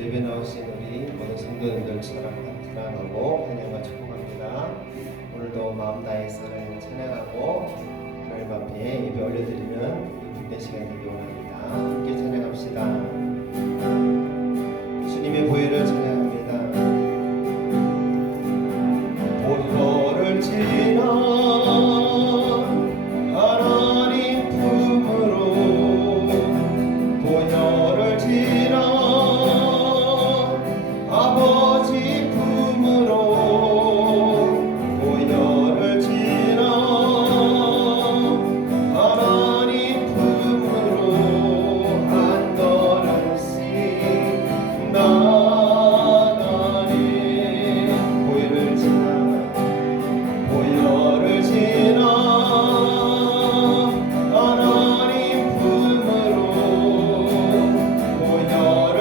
예배 나오신 우리 모든 성도님들 사랑하고 환영과 축복합니다. 오늘도 마음 다해서 하나님을 찬양하고 하나님 앞에 예배 올려드리는 이 기대 시간 되기 원합니다. 함께 찬양합시다. 주님의 보혈을 찬양합니다. 보혈을 지나 하나님 품으로 보혈을 지나 아버지 품으로 보혈을 지나 하나님 품으로 한 걸음씩 나가네. 보혈을 지나 보혈을 지나 하나님 품으로 보혈을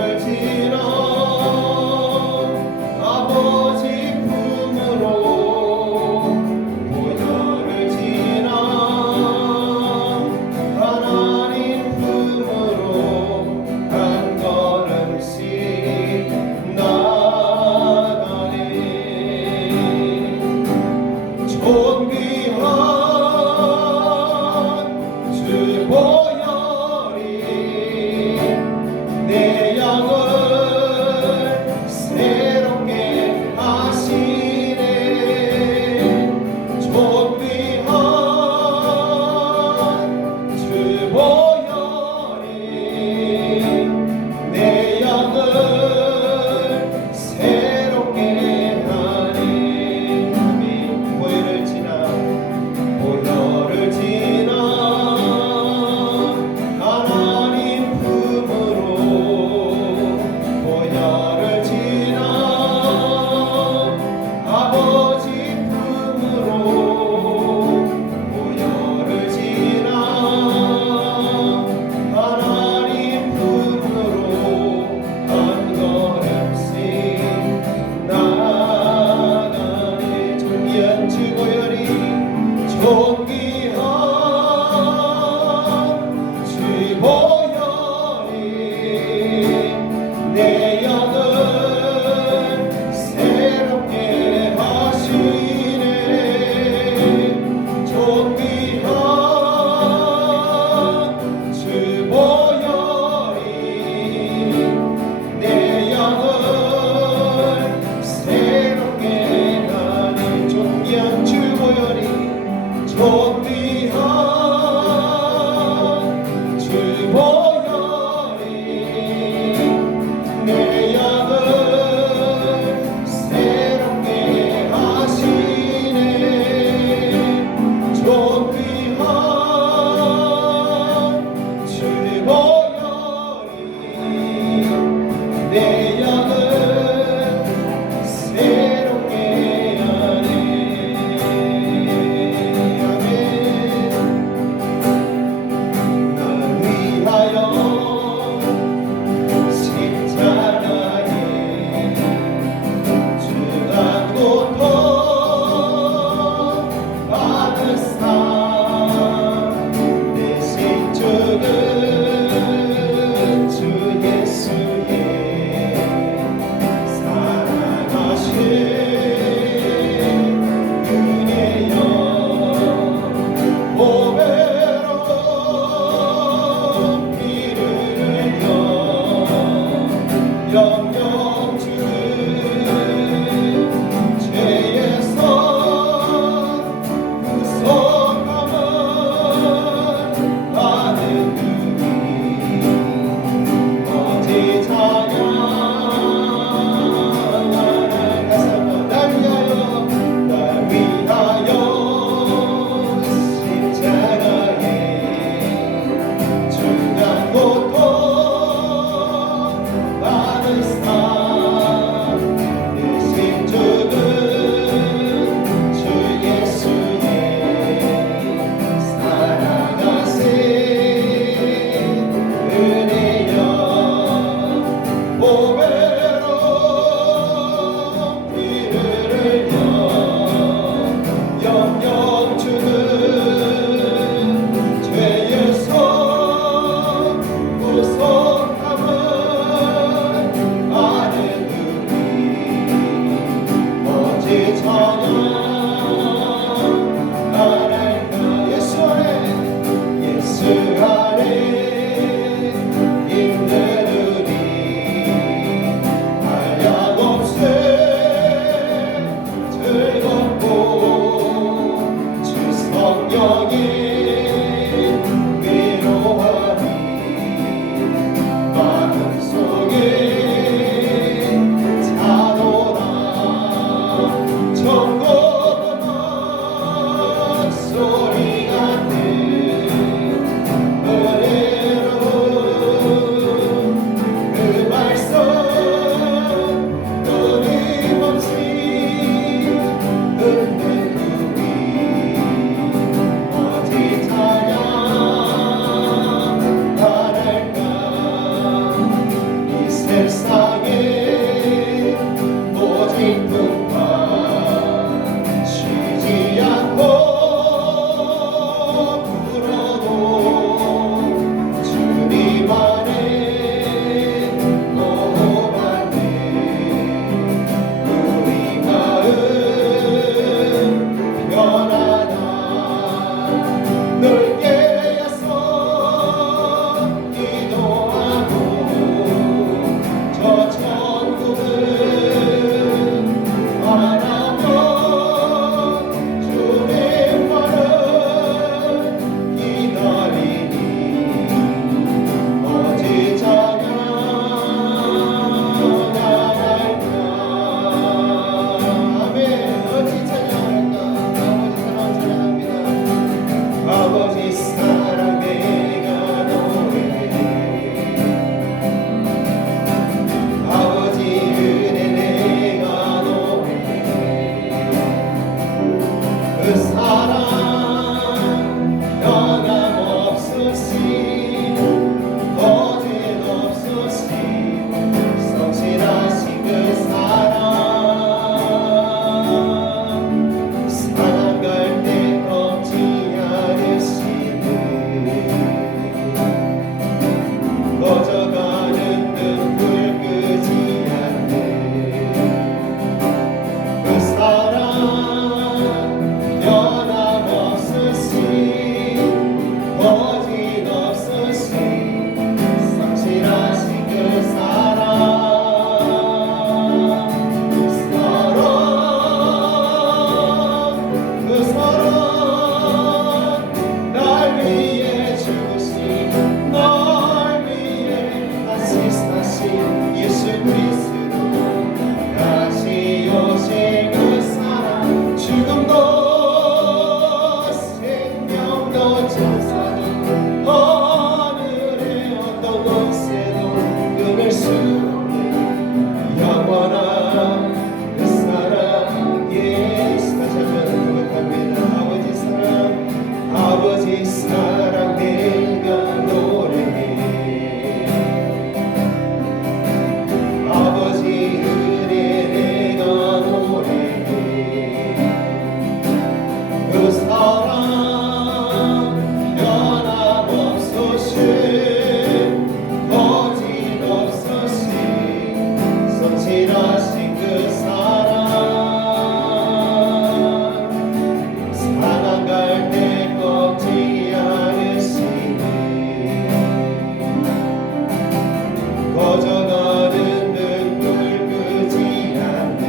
꺼져가는 등불 끄지 않는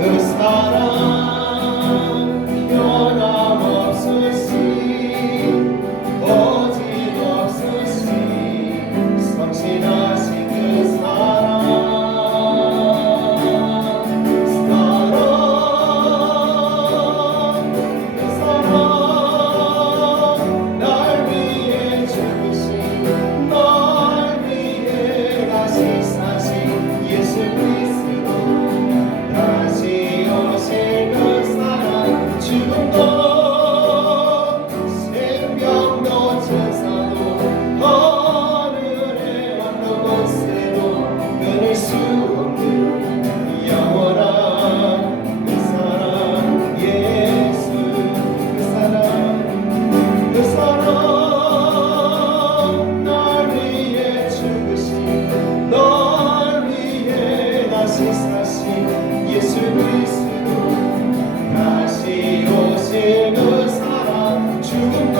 그 사랑 변함없으시 거짓없으시 성실하신 그 사랑 날 위해 죽으신 날 위해 다시 사신 예수 그리스도 다시 오실 그 사랑 죽음도 생명도 천사도 하늘의 어떤 곳에도 끊을 수 없는 영원한 그 사랑 예수 그 사랑 그 사랑 날 위해 죽으신 널 위해 다시 사신 예수 그리스도 다시 오실 그 사랑 죽음도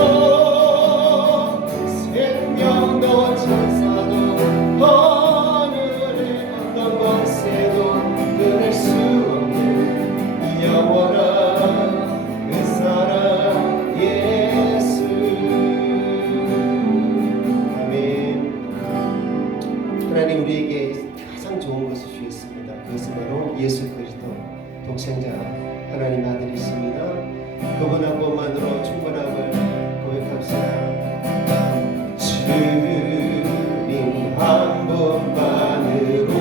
생명도 천사도 하늘의 어떤 것에도 끊을 수 없는 영원한 그 사랑 예수 아멘. 하나님 우리에게 가장 좋은 것을 주셨습니다. 그것은 바로 예수 그리스도 독생자 하나님 아들이십니다. 그분 한 분만으로 충분함을 고백합시다. 주님 한 분만으로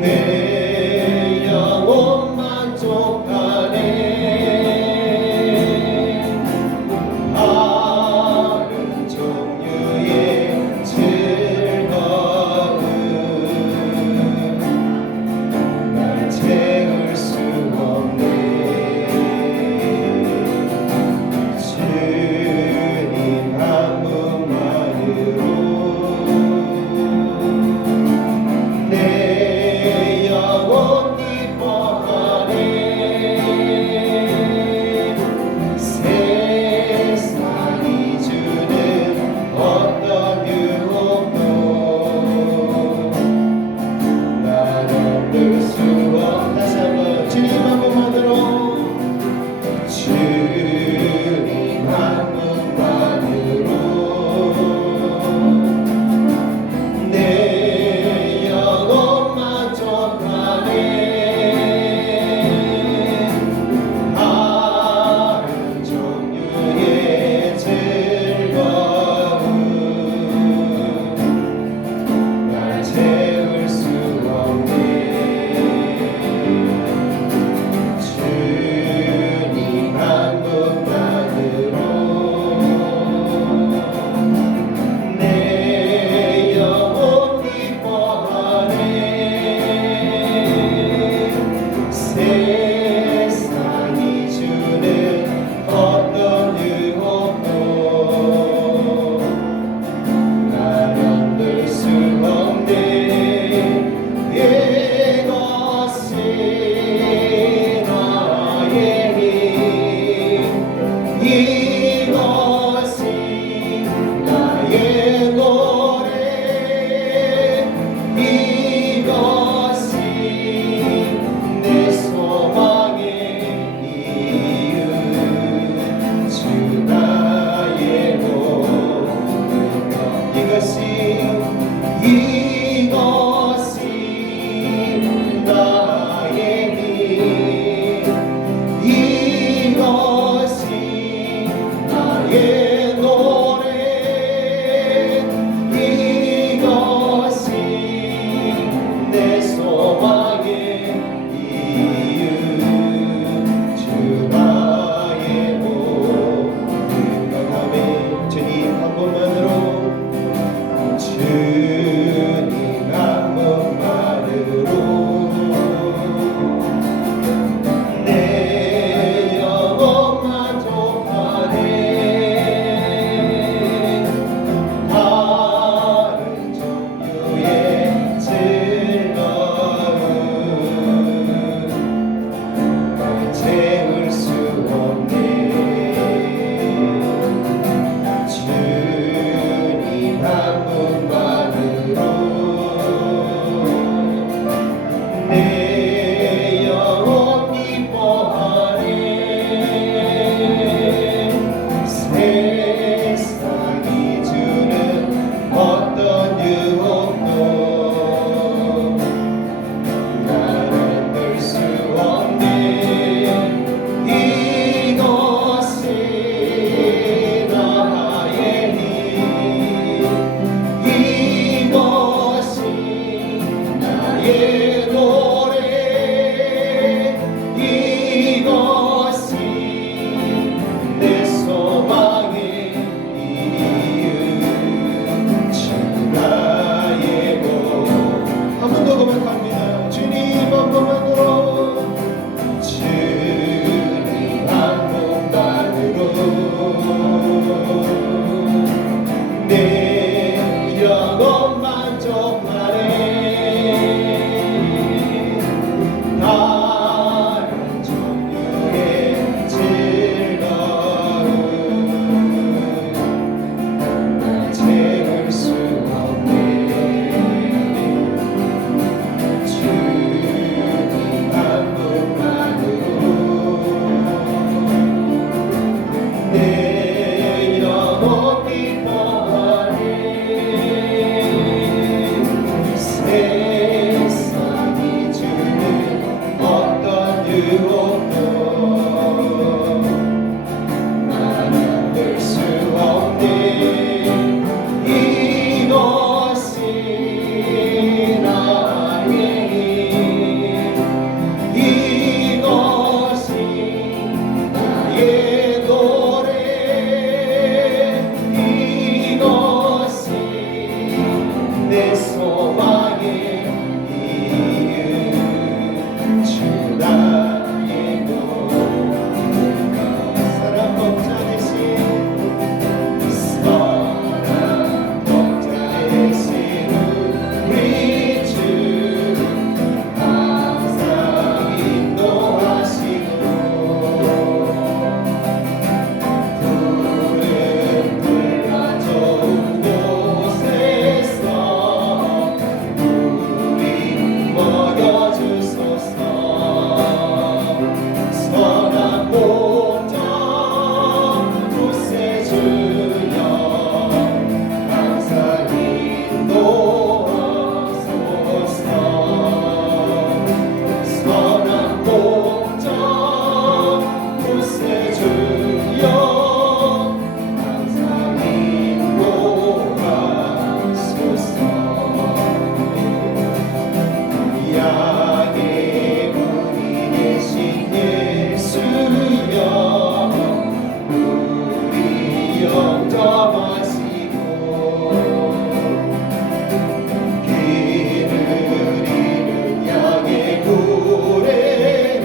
내 영혼 만족하네. 다른 종류의 즐거움 날 채울 수 없네. 인정하시고 길을 잃은 양의 구레를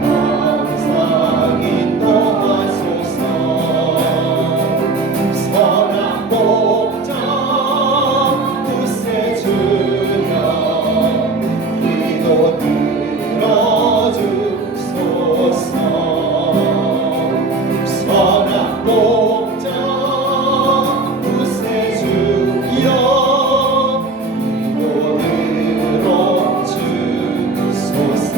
항상 인도하소서. 선한 목자 구세주여 기도 들어주소서. 선한 목자 구세주여 기도 들어주소서.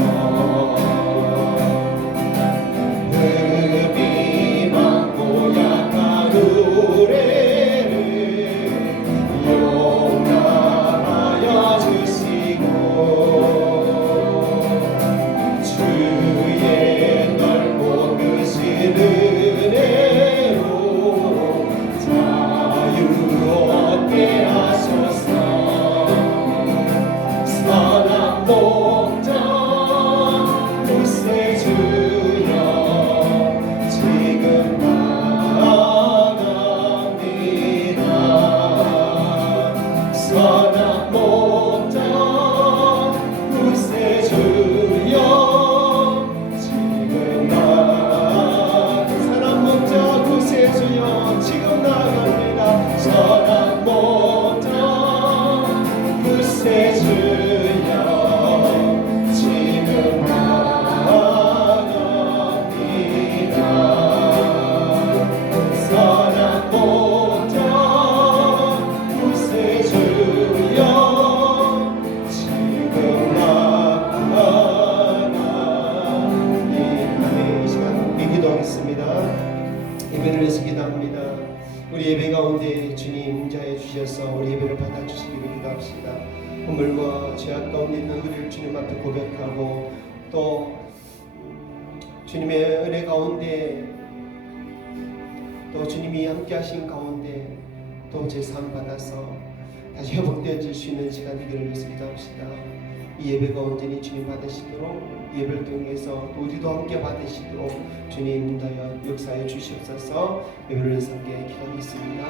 흠이 많고 약한 우레를 용납하여 주시고 주의 넓고 크신 은혜로 자유 얻게 하소서. 선한 목자 구세주여 지금 나아갑니다. 선한 목자 구세주여 지금 선한 목자 구세주여 지금 나아갑니다. 선한 목자 구세주여 지금 나아갑니다. 선한 목자 구세주여 지금 나아갑니다. 이 시간 기도하겠습니다. 예배를 위해서 기도합니다. 우리 예배 가운데 주님 임자해 주셔서 우리 예배를 받아주시기를 기도합시다. 허물과 죄악 가운데 있는 우리를 주님 앞에 고백하고 또 주님의 은혜 가운데 또 주님이 함께 하신 가운데 또 제사함 받아서 다시 회복되어질 수 있는 시간 되기를 위해서 기도합시다. 이 예배가 온전히 주님 받으시도록 예배를 통해서 또 우리도 함께 받으시도록 주님 인도하여 역사해 주시옵소서. 예배를 위해서 함께 기도하겠습니다.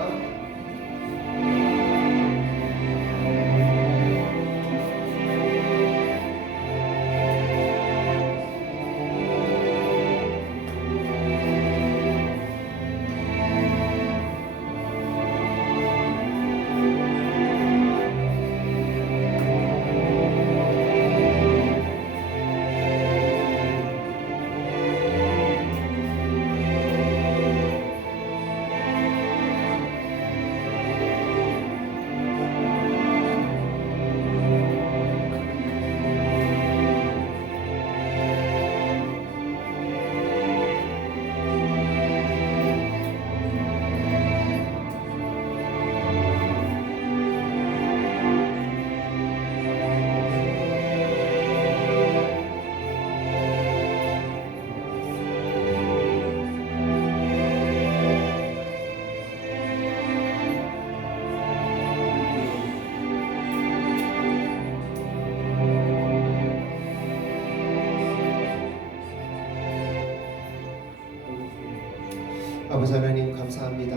아버지 하나님 감사합니다.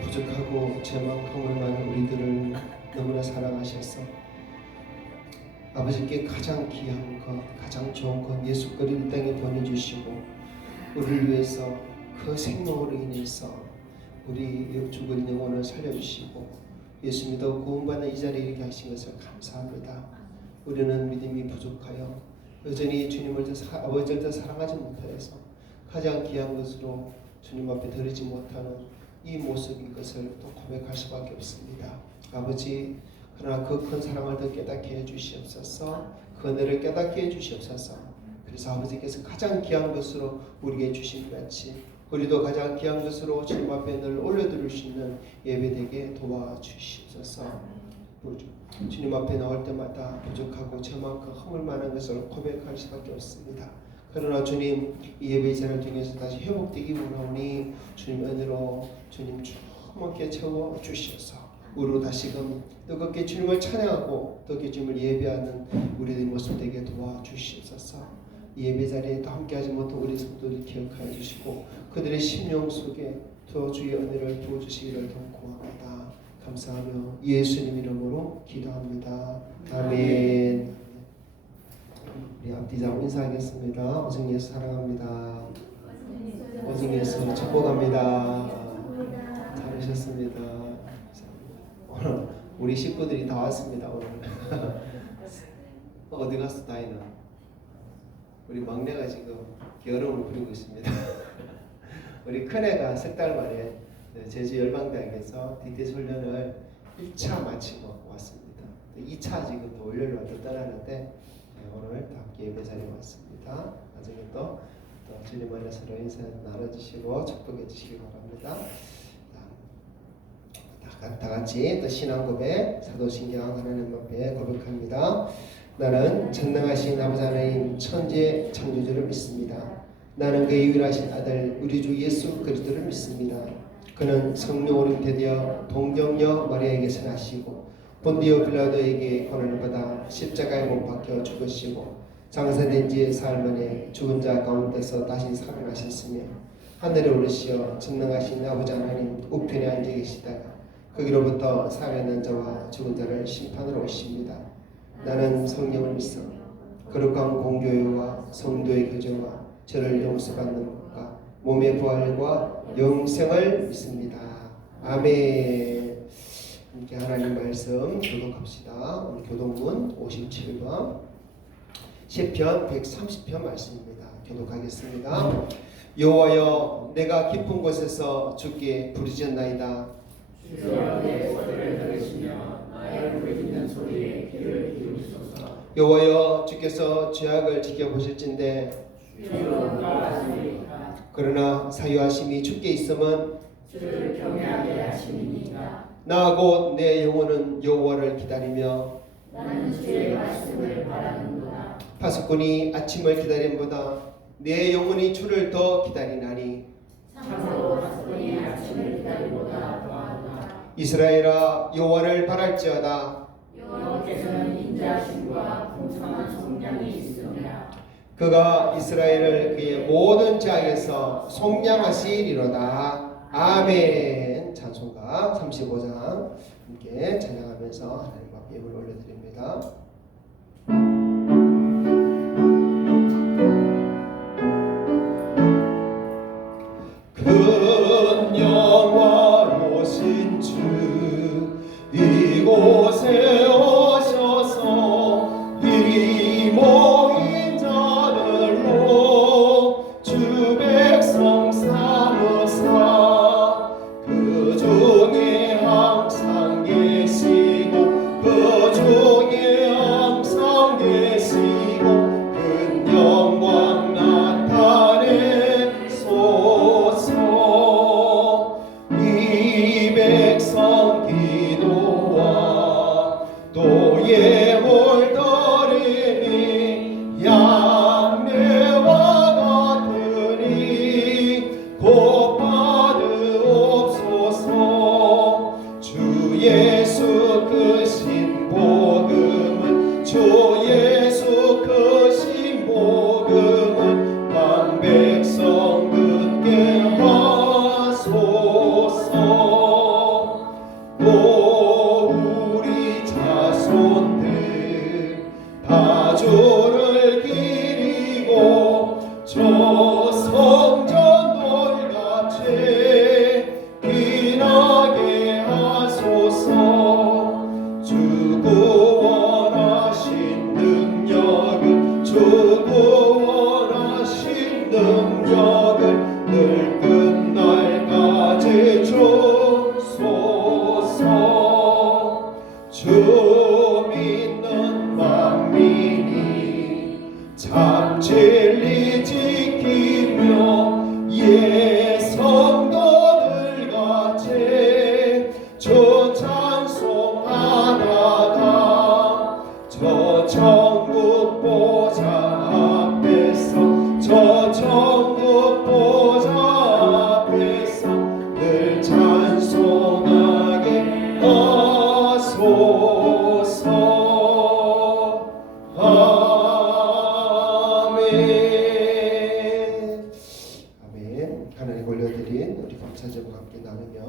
부족하고 죄만큼을 많은 우리들을 너무나 사랑하셔서 아버지께 가장 귀한 것, 가장 좋은 것 예수 그리스도를 땅에 보내주시고 우리를 위해서 그 생명으로 인해서 우리 죽은 영혼을 살려주시고 예수 믿어 구원받는 이 자리에 이르게 하신 것을 감사합니다. 우리는 믿음이 부족하여 여전히 주님을 아버지를 더 사랑하지 못하여서 가장 귀한 것으로 주님 앞에 드리지 못하는 이 모습인 것을 또 고백할 수밖에 없습니다. 아버지, 그러나 그 큰 사랑을 더 깨닫게 해주시옵소서. 그 은혜를 깨닫게 해주시옵소서. 그래서 아버지께서 가장 귀한 것으로 우리에게 주신 것 같이 우리도 가장 귀한 것으로 주님 앞에 늘 올려드릴 수 있는 예배되게 도와주시옵소서. 주님 앞에 나올 때마다 부족하고 저만큼 허물 많은 것을 고백할 수밖에 없습니다. 그러나 주님, 이 예배 자리를 통해서 다시 회복되기 원하오니 주님 은혜로 주님 충만하게 채워 주시옵소서. 우리로 다시금 뜨겁게 주님을 찬양하고 뜨겁게 주님을 예배하는 우리들의 모습 되게 도와주시옵소서. 이 예배 자리에 또 함께하지 못한 우리 성도들 기억하여 주시고 그들의 심령 속에 또 주의 은혜를 부어주시기를 경고합니다. 감사하며 예수님 이름으로 기도합니다. 아멘. 우리 앞뒤자로 인사하겠습니다. 오직 예수 사랑합니다. 오직 예수 축복합니다. 잘하셨습니다. 오늘 우리 식구들이 다 왔습니다. 오늘 어디 갔어 다이는? 우리 막내가 지금 여름을 부리고 있습니다. 우리 큰애가 석 달 만에 제주 열방대학에서 DTS 훈련을 1차 마치고 왔습니다. 2차 지금 또 훈련을 왔다 떠나는데 오늘 다 함께 예배 자리에 왔습니다. 나중에 또 주님 안에 서로 인사 나눠주시고 축복해 주시기 바랍니다. 다 같이 또 신앙 고백, 사도신경 하나님 앞에 고백합니다. 나는 전능하신 아버지 하나님 천지의 창조주를 믿습니다. 나는 그의 유일하신 아들 우리 주 예수 그리스도를 믿습니다. 그는 성령으로 잉태되어 동정녀 마리아에게서 나시고 본디오 빌라도에게 고난을 받아 십자가에 못 박혀 죽으시고 장사된 지 사흘 만에 죽은 자 가운데서 다시 살아나셨으며 하늘에 오르시어 전능하신 아버지 하나님 우편에 앉아 계시다가 거기로부터 살아있는 자와 죽은 자를 심판하러 오십니다. 나는 성령을 믿어 거룩한 공교회와 성도의 교제와 저를 용서받는 것과 몸의 부활과 영생을 믿습니다. 아멘. 함께 하나님 말씀 교독합시다. 오늘 교독문 57번 시편 130편 말씀입니다. 교독하겠습니다. 여호와여 내가 깊은 곳에서 주께 부르짖었나이다. 주여 내 소리를 들으시며 나의 부르짖는 소리에 귀를 기울이소서. 여호와여 주께서 죄악을 지켜보실진대 주로 나와주리이까. 그러나 사유하심이 주께 있음은 주를 경외하게 하심이니이다. 나 곧 내 영혼은 여호와를 기다리며 나는 주의 말씀을 바라는도다. 파수꾼이 아침을 기다림보다 내 영혼이 주를 더 기다리나니 참으로 파수꾼이 아침을 기다림보다 더하도다. 이스라엘아 여호와를 바랄지어다. 여호와께서는 인자하심과 풍성한 속량이 있으며 그가 이스라엘을 그의 모든 죄악에서 속량하시리로다. 아멘. 찬송가 35장 함께 찬양하면서 하나님 앞에 예물 올려드립니다. 큰 영화로신 주 이곳에 오셔서 이 모인 자들로 주 백성 삼으사 그 중에 항상 계시고 그 중에 항상 계시고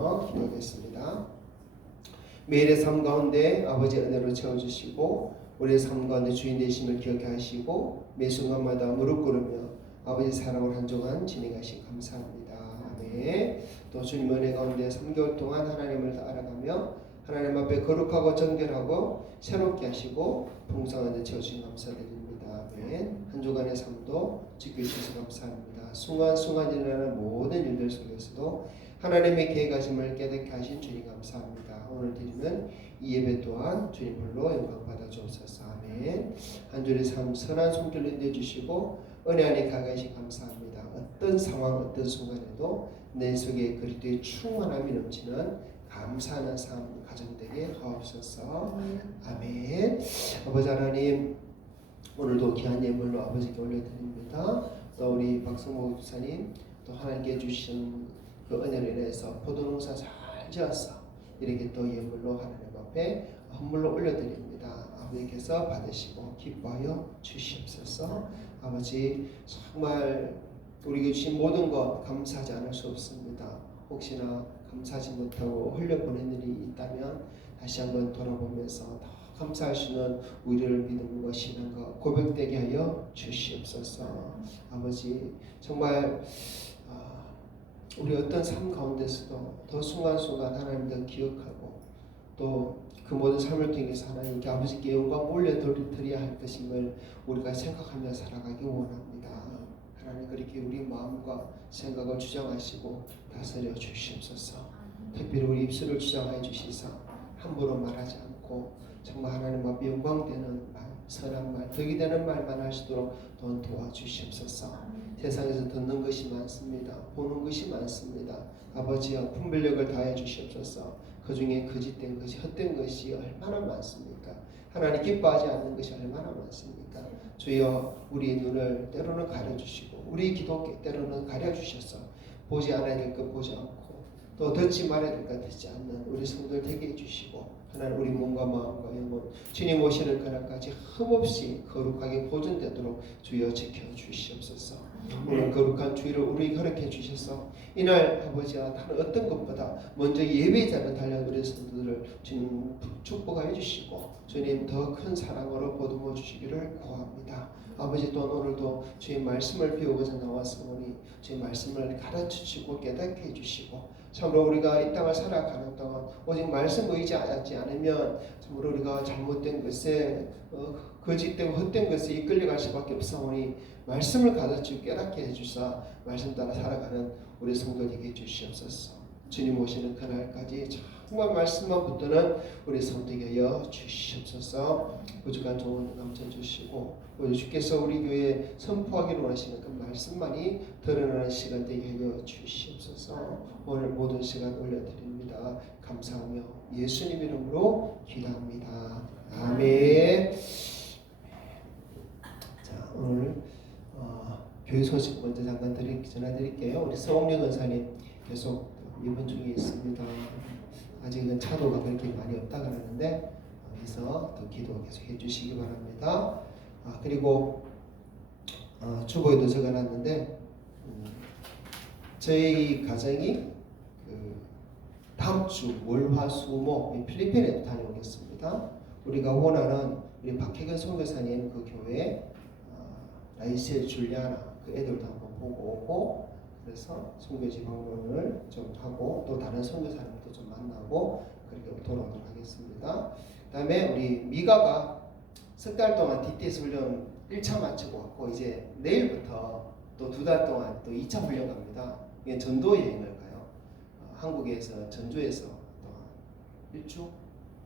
하시며 기도하겠습니다. 매일의 삶 가운데 아버지 은혜로 채워주시고 우리의 삶 가운데 주인 되심을 기억해 하시고 매 순간마다 무릎 꿇으며 아버지 사랑을 한 주간 진행하시 감사합니다. 아멘. 또 주님 은혜 가운데 3개월 동안 하나님을 더 알아가며 하나님 앞에 거룩하고 정결하고 새롭게 하시고 풍성한 데 채워주신 감사드립니다. 아멘. 한 주간의 삶도 지켜주셔서 감사합니다. 순간순간 일어나는 모든 일들 속에서도 하나님의 계획하심을 깨닫게 하신 주님 감사합니다. 오늘 드리는 이 예배 또한 주님 홀로 영광 받아 주옵소서. 아멘. 한 주의 삶 선한 손길 인도해주시고 은혜 안에 가까이시 감사합니다. 어떤 상황 어떤 순간에도 내 속에 그리스도의 충만함이 넘치는 감사하는 삶 가정되게 하옵소서. 아멘. 아버지 하나님 오늘도 귀한 예물로 아버지께 올려드립니다. 또 우리 박성모 집사님 또 하나님께 주신 그 은혜로 인해서 포도농사 잘 지어서 이렇게 또 예물로 하나님 앞에 헌물로 올려드립니다. 아버지께서 받으시고 기뻐하여 주시옵소서. 아버지 정말 우리에게 주신 모든 것 감사하지 않을 수 없습니다. 혹시나 감사하지 못하고 흘려보낸 일이 있다면 다시 한번 돌아보면서 더 감사하시는 우리를 믿음과 신앙과 고백되게 하여 주시옵소서. 아버지 정말 우리 어떤 삶 가운데서도 더 순간순간 하나님 더 기억하고 또 그 모든 삶을 통해서 하나님께 아버지께 영광 올려드려야 할 것임을 우리가 생각하며 살아가기 원합니다. 하나님 그렇게 우리 마음과 생각을 주장하시고 다스려 주시옵소서. 특별히 우리 입술을 주장하여 주시사 함부로 말하지 않고 정말 하나님 앞에 영광되는 말, 선한 말, 덕이 되는 말만 하시도록 도와주시옵소서. 세상에서 듣는 것이 많습니다. 보는 것이 많습니다. 아버지여 분별력을 다해 주시옵소서. 그 중에 거짓된 것이 헛된 것이 얼마나 많습니까? 하나님 기뻐하지 않는 것이 얼마나 많습니까? 주여 우리의 눈을 때로는 가려주시고 우리 기도 때로는 가려주셔서 보지 않아야 될 것 보지 않고 또 듣지 말아야 될 것 듣지 않는 우리 성도들 되게 해주시고 하나님 우리 몸과 마음과 영혼 주님 오시는 그날까지 흠없이 거룩하게 보존되도록 주여 지켜주시옵소서. 오늘 거룩한 주일을 우리 허락해 주셔서 이날 아버지와 다른 어떤 것보다 먼저 예배자로 달려온 우리 성도들을 주님 축복하여 주시고 주님 더 큰 사랑으로 보듬어 주시기를 구합니다. 아버지 또 오늘도 주의 말씀을 배우고자 나왔으니 주의 말씀을 가르치시고 깨닫게 해주시고 참으로 우리가 이 땅을 살아가는 동안 오직 말씀 의지하지 않으면 참으로 우리가 잘못된 것에 거짓되고 헛된 것에 이끌려갈 수밖에 없사오니 말씀을 가르치고 깨닫게 해주사 말씀 따라 살아가는 우리 성도에게 주시옵소서. 주님 오시는 그날까지 정말 말씀만 붙드는 우리 성도에게 하여 주시옵소서. 부족한 좋은 넘쳐주시고 우리 주께서 우리 교회에 선포하기로 원하시는 그 말씀만이 드러나는 시간 되게 하여 주시옵소서. 오늘 모든 시간 올려드립니다. 감사하며 예수님 이름으로 기도합니다. 아멘. 자 오늘 교회 소식 먼저 잠깐 전해드릴게요. 우리 서홍련 권사님 계속 입원 중에 있습니다. 아직은 차도가 그렇게 많이 없다 그러는데 그래서 더 기도 계속 해주시기 바랍니다. 그리고 주보에도 적어놨는데 저희 가정이 다음 주 월화수목 필리핀에 다녀오겠습니다. 우리가 원하는 우리 박혜근 선교사님 그 교회 라이셀 줄리아나 그 애들도 한번 보고 오고 그래서 선교지 방문을 좀 하고 또 다른 선교사님도 좀 만나고 그렇게 돌아오도록 하겠습니다. 그다음에 우리 미가가 석 달 동안 DTS 훈련 1차 마치고 왔고 이제 내일부터 또 2달 동안 또 2차 훈련 갑니다. 이게 전도 여행을 가요. 한국에서 전주에서 또 1주,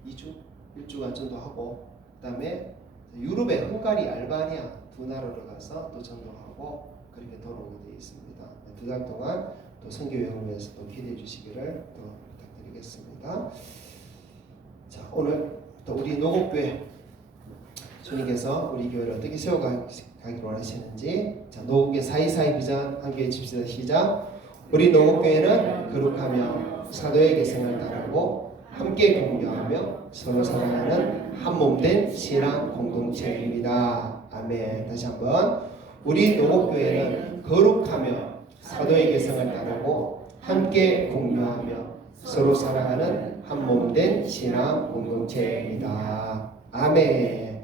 2주, 1주간 전도하고 그다음에 유럽의 헝가리, 알바니아 두 나라로 가서 또 전도하고 그렇게 돌아오게 되어 있습니다. 2달 동안 또 선교 여행을 위해서 또 기대해 주시기를 또 부탁드리겠습니다. 자 오늘 또 우리 노곡교회 주님께서 우리 교회를 어떻게 세워가기로 원하시는지 자 노곡교회 4.2.4.2 비전 함께 칩시다. 시작. 우리 노곡교회는 거룩하며 사도의 계승을 따르고 함께 공유하며 서로 사랑하는 한 몸된 신앙 공동체입니다. 아멘. 다시 한번 우리 노곡교회는 거룩하며 사도의 계승을 따르고 함께 공유하며 서로 사랑하는 한 몸 된 신앙 공동체입니다. 아멘.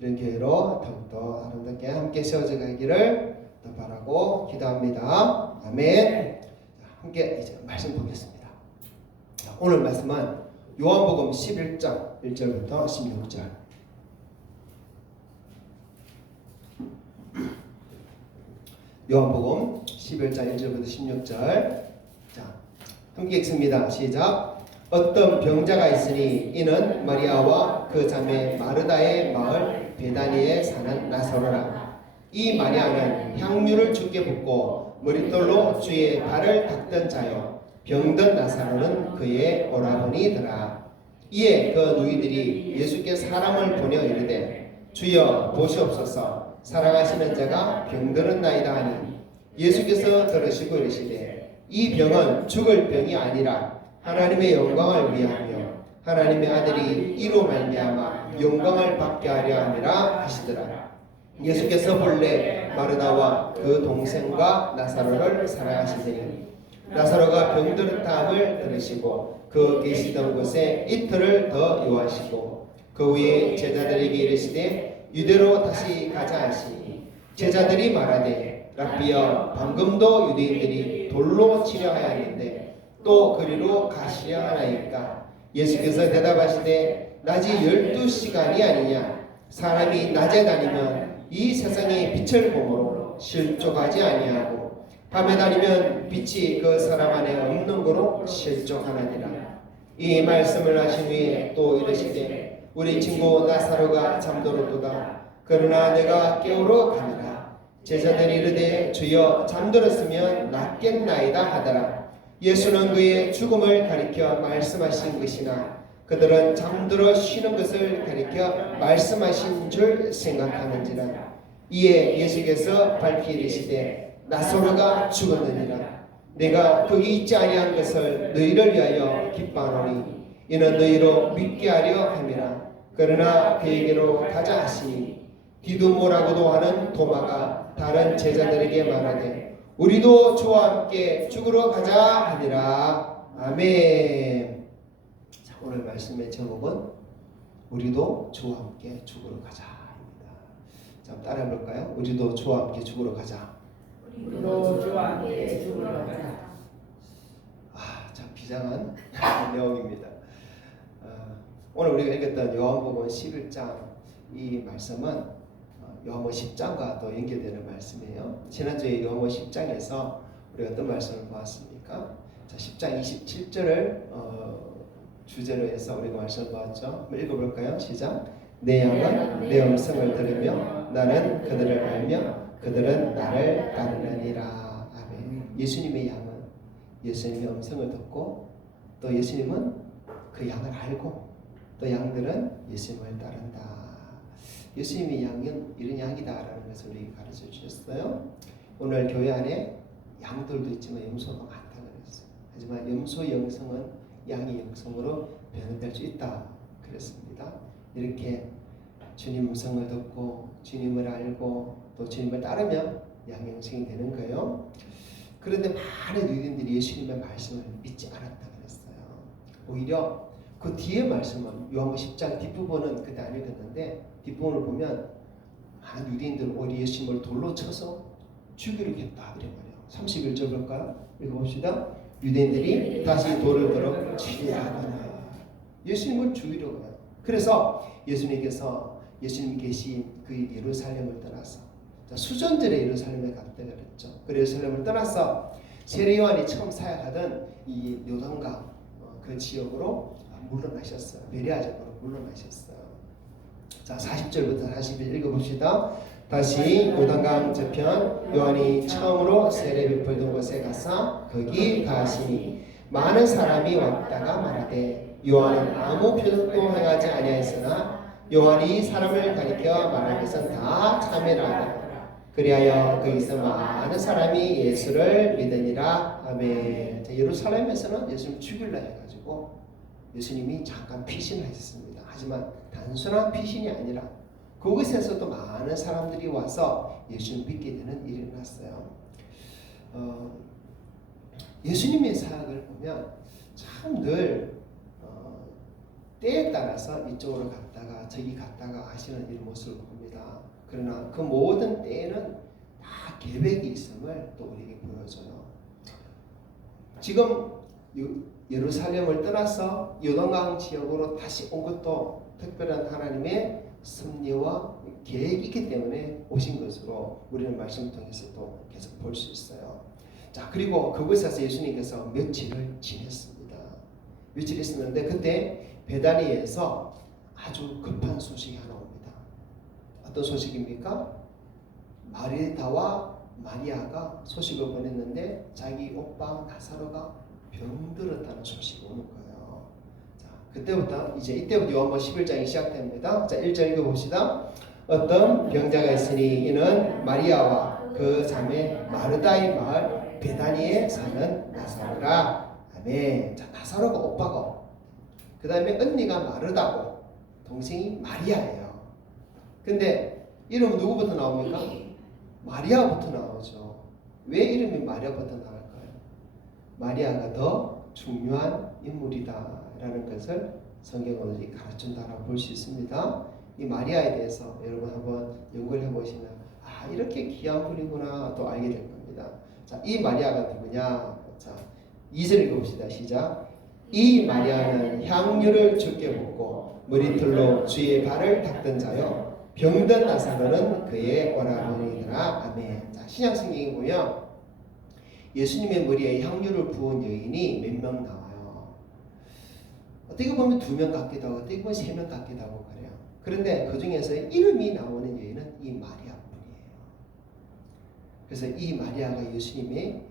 이런 교회로 더욱더 아름답게 함께 세워져 가기를 더 바라고 기도합니다. 아멘. 함께 이제 말씀 보겠습니다. 오늘 말씀은 요한복음 11장 1절부터 16절. 요한복음 11장 1절부터 16절. 자, 함께 읽습니다. 시작. 어떤 병자가 있으니 이는 마리아와 그 자매 마르다의 마을 베다니에 사는 나사로라. 이 마리아는 향유를 주께 붓고 머릿돌로 주의 발을 닦던 자요, 병든 나사로는 그의 오라버니더라. 이에 그 누이들이 예수께 사람을 보내 이르되 주여 보시옵소서, 사랑하시는 자가 병들었나이다 하니 예수께서 들으시고 이르시되 이 병은 죽을 병이 아니라 하나님의 영광을 위하며 하나님의 아들이 이로 말미암아 영광을 받게 하려 함이라 하시더라. 예수께서 본래 마르다와 그 동생과 나사로를 사랑하시더니 나사로가 병들었다함을 들으시고 그 계시던 곳에 이틀을 더 요하시고 그 후에 제자들에게 이르시되 유대로 다시 가자 하시니 제자들이 말하되 랍비여, 방금도 유대인들이 돌로 치려 하였는데 또 그리로 가시려 하나이까? 예수께서 대답하시되 낮이 12시간이 아니냐? 사람이 낮에 다니면 이 세상의 빛을 보므로 실족하지 아니하고 밤에 다니면 빛이 그 사람 안에 없는 거로 실족하느니라. 이 말씀을 하신 후에 또 이르시되 우리 친구 나사로가 잠들었도다. 그러나 내가 깨우러 가니라. 제자들이 이르되 주여 잠들었으면 낫겠나이다 하더라. 예수는 그의 죽음을 가리켜 말씀하신 것이나 그들은 잠들어 쉬는 것을 가리켜 말씀하신 줄 생각하는지라. 이에 예수께서 밝히 이르시되 나사로가 죽었느니라. 내가 거기 있지 아니한 것을 너희를 위하여 기뻐하노니 이는 너희로 믿게 하려 함이라. 그러나 그에게로 가자 하시니 디두모라고도 하는 도마가 다른 제자들에게 말하되 우리도 주와 함께 죽으러 가자 하니라. 아멘. 자, 오늘 말씀의 제목은 우리도 주와 함께 죽으러 가자입니다. 자, 따라해 볼까요? 우리도 주와 함께 죽으러 가자. 우리도 주와 함께 죽으러 가자. 참 비장한 내용입니다. 오늘 우리가 읽었던 요한복음 11장 이 말씀은 요한복음 10장과 또 연결되는 말씀이에요. 지난주에 요한복음 10장에서 우리가 어떤 말씀을 보았습니까? 자, 10장 27절을 주제로 해서 우리가 말씀을 보았죠. 한번 읽어볼까요? 시작. 내 양은 내 음성을 들으며 나는 그들을 알며 그들은 나를 따르느니라. 아멘. 예수님의 양은 예수님의 음성을 듣고 또 예수님은 그 양을 알고 또 양들은 예수님을 따른다. 예수님의 양은 이런 양이다라는 것을 우리에게 가르쳐 주셨어요. 오늘 교회 안에 양들도 있지만 염소가 많다고 그랬어요. 하지만 염소 영성은 양의 영성으로 변화될 수 있다 그랬습니다. 이렇게 주님 음성을 듣고 주님을 알고 또 주님을 따르면 양의 영성이 되는 거예요. 그런데 많은 유대인들이 예수님의 말씀을 믿지 않았다 그랬어요. 오히려 그 뒤에 말씀은 요한복음 10장 뒷부분은 그때 안 읽었는데 뒷부분을 보면 많은 유대인들은 오히려 예수님을 돌로 쳐서 죽이려겠다 이래 말이에요. 31절 볼까요? 읽어봅시다. 유대인들이 다시 돌을 들어 치려 하더라. 예수님을 죽이려고 해요. 그래서 예수님 계신 그 예루살렘을 떠나서 수전절에 예루살렘에 갔다 그랬죠. 그 예루살렘을 떠나서 세례 요한이 처음 사역하던 이 요단강 그 지역으로 물러나셨어요. 베레아 지역으로 물러나셨어요. 자, 40절부터 41 읽어봅시다. 다시 요단강 저편 요한이 처음으로 세례 베풀던 곳에 가서 거기 가시니 많은 사람이 왔다가 말하되 요한은 아무 표적도 행하지 아니하였으나 요한이 사람을 가리켜 말한 것은 다 참회라 하더라. 그리하여 거기서 많은 사람이 예수를 믿으니라. 아멘. 예루살렘에서는 예수님 죽일라 해가지고 예수님이 잠깐 피신을 하셨습니다. 하지만 단순한 피신이 아니라 그곳에서도 많은 사람들이 와서 예수님 믿게 되는 일이 일어났어요. 예수님의 사역을 보면 참 늘 때에 따라서 이쪽으로 갔다가 저기 갔다가 하시는 이런 모습을 봅니다. 그러나 그 모든 때에는 다 계획이 있음을 또 우리에게 보여줘요. 지금 예루살렘을 떠나서 요단강 지역으로 다시 온 것도 특별한 하나님의 섭리와 계획이 있기 때문에 오신 것으로 우리는 말씀을 통해서 또 계속 볼 수 있어요. 자, 그리고 그곳에서 예수님께서 며칠을 지냈습니다. 며칠 있었는데 그때 베다니에서 아주 급한 소식이 하나 옵니다. 어떤 소식입니까? 마르다와 마리아가 소식을 보냈는데 자기 오빠 나사로가 병들었다는 소식이 오는 거예요. 자, 그때부터 이때부터 요한복음 11장이 시작됩니다. 자, 1절 읽어봅시다. 어떤 병자가 있으니 이는 마리아와 그 자매 마르다의 마을 베다니에 사는 나사로라. 아멘. 자, 나사로가 오빠고 그 다음에 언니가 마르다고 동생이 마리아예요. 근데 이름은 누구부터 나옵니까? 마리아부터 나오죠. 왜 이름이 마리아부터 나올까요? 마리아가 더 중요한 인물이다라는 것을 성경은 가르친다라고 볼 수 있습니다. 이 마리아에 대해서 여러분 한번 연구를 해보시면 이렇게 귀한 분이구나 또 알게 될 겁니다. 자, 이 마리아가 누구냐? 자, 2절 읽어봅시다. 시작. 이 마리아는 향유를 주께 붓고 머리털로 주의 발을 닦던 자요 병든 나사로는 그의 오라버니더라. 아멘. 자, 신약 성경에 보면 예수님의 머리에 향유를 부은 여인이 몇 명 나와요. 어떻게 보면 2명 같기도 하고 어떻게 보면 3명 같기도 하고 그래요. 그런데 그 중에서 이름이 나오는 여인은 이 마리아뿐이에요. 그래서 이 마리아가 예수님의